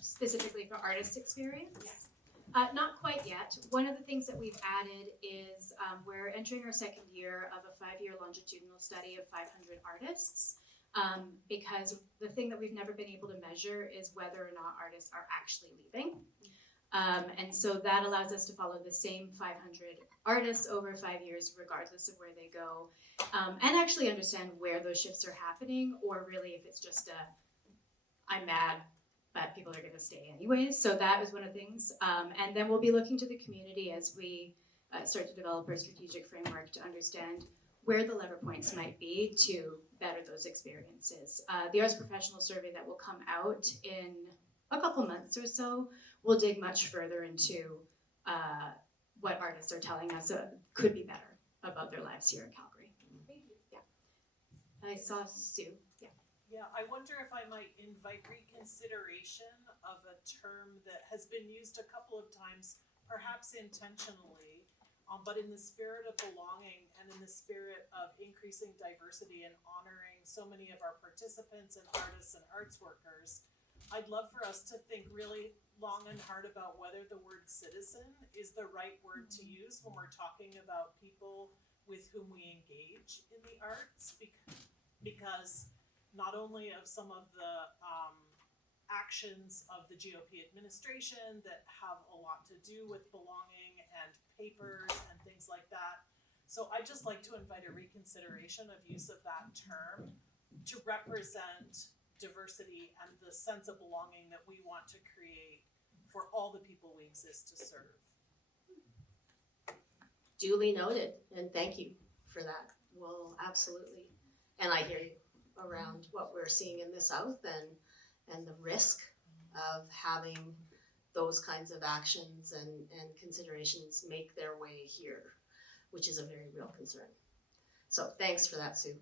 specifically for artist experience? Yes. Not quite yet. One of the things that we've added is we're entering our second year of a 5-year longitudinal study of 500 artists because the thing that we've never been able to measure is whether or not artists are actually leaving. And so that allows us to follow the same 500 artists over 5 years regardless of where they go and actually understand where those shifts are happening or really if it's just I'm mad but people are going to stay anyways. So that was one of the things. And then we'll be looking to the community as we start to develop our strategic framework to understand where the lever points might be to better those experiences. The Arts Professional Survey that will come out in a couple months or so will dig much further into what artists are telling us could be better about their lives here in Calgary. Thank you. Yeah. I saw Sue. Yeah. Yeah, I wonder if I might invite reconsideration of a term that has been used a couple of times, perhaps intentionally, but in the spirit of belonging and in the spirit of increasing diversity and honoring so many of our participants and artists and arts workers. I'd love for us to think really long and hard about whether the word citizen is the right word to use when we're talking about people with whom we engage in the arts, because not only of some of the actions of the GOP administration that have a lot to do with belonging and papers and things like that. So I'd just like to invite a reconsideration of use of that term to represent diversity and the sense of belonging that we want to create for all the people we exist to serve. Duly noted, and thank you for that. Well, absolutely. And I hear you around what we're seeing in the South and the risk of having those kinds of actions and considerations make their way here, which is a very real concern. So thanks for that, Sue.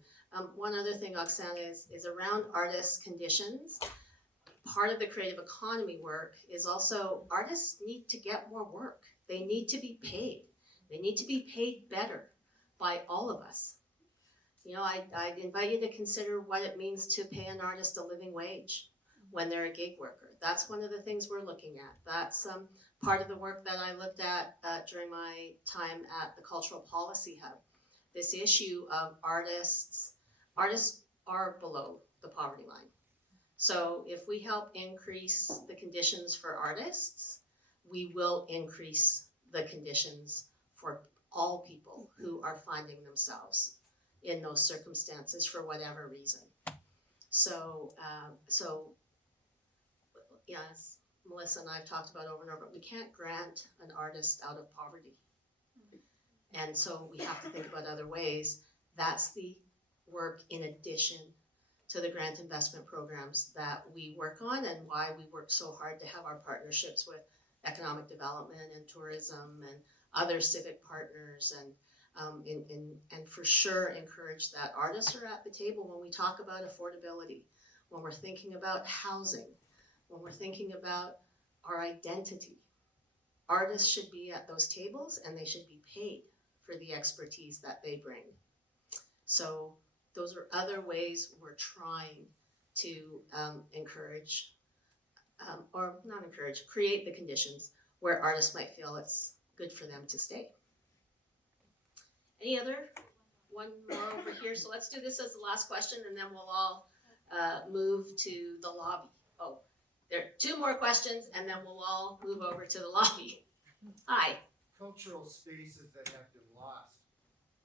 One other thing, Oksana, is around artists' conditions. Part of the creative economy work is also artists need to get more work. They need to be paid. They need to be paid better. by all of us. You know, I'd invite you to consider what it means to pay an artist a living wage when they're a gig worker. That's one of the things we're looking at. That's part of the work that I looked at during my time at the Cultural Policy Hub. This issue of artists are below the poverty line. So if we help increase the conditions for artists, we will increase the conditions for all people who are finding themselves in those circumstances for whatever reason. So yes, Melissa and I have talked about over and over, we can't grant an artist out of poverty. And so we have to think about other ways. That's the work in addition to the grant investment programs that we work on, and why we work so hard to have our partnerships with economic development and tourism and other civic partners, and for sure encourage that artists are at the table when we talk about affordability, when we're thinking about housing, when we're thinking about our identity. Artists should be at those tables, and they should be paid for the expertise that they bring. So those are other ways we're trying to create the conditions where artists might feel it's good for them to stay. Any other? One more over here. So let's do this as the last question, and then we'll all move to the lobby. Oh, there are two more questions, and then we'll all move over to the lobby. Hi. Cultural spaces that have been lost,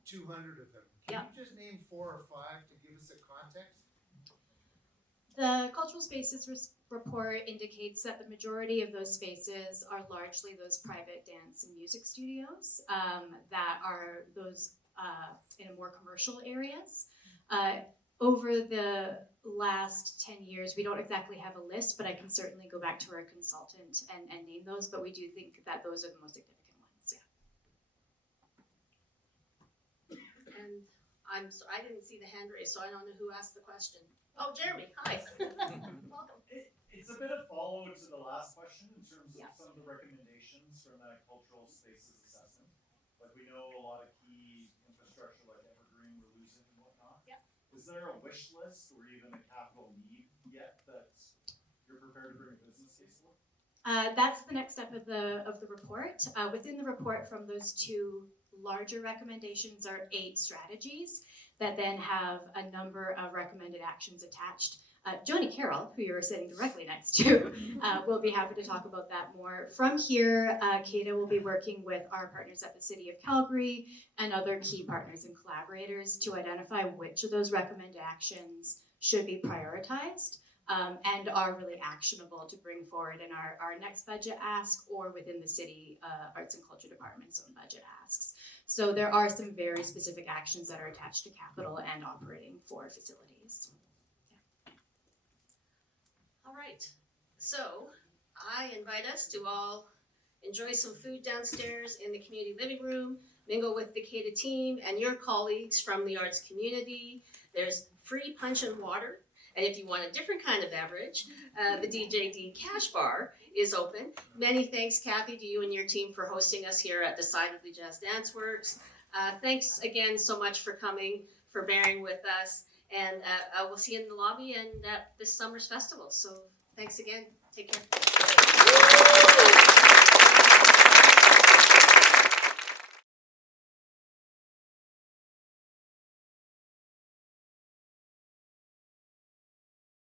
200 of them. Yeah. Can you just name 4 or 5 to give us a context? The Cultural Spaces report indicates that the majority of those spaces are largely those private dance and music studios that are those in more commercial areas. Over the last 10 years, we don't exactly have a list, but I can certainly go back to our consultant and name those, but we do think that those are the most significant ones, yeah. And I didn't see the hand raised, so I don't know who asked the question. Oh, Jeremy, hi. Welcome. It's a bit of follow to the last question in terms of Yeah. some of the recommendations from that cultural spaces assessment. Like we know a lot of key infrastructure like Evergreen we're losing and whatnot. Yeah. Is there a wish list or even a capital need yet that you're prepared to bring a business case for? That's the next step of the report. Within the report from those two larger recommendations are 8 strategies that then have a number of recommended actions attached. Joni Carroll, who you're sitting directly next to, will be happy to talk about that more. From here, Kata will be working with our partners at the City of Calgary and other key partners and collaborators to identify which of those recommended actions should be prioritized and are really actionable to bring forward in our next budget ask or within the City Arts and Culture Department's own budget asks. So there are some very specific actions that are attached to capital and operating for facilities. All right, so I invite us to all enjoy some food downstairs in the community living room, mingle with the CADA team and your colleagues from the arts community. There's free punch and water, and if you want a different kind of beverage, the DJD Cash Bar is open. Many thanks, Kathy, to you and your team for hosting us here at Decidedly Jazz Dance Works. Thanks again so much for coming, for bearing with us. And we'll see you in the lobby and at this summer's festival. So thanks again. Take care.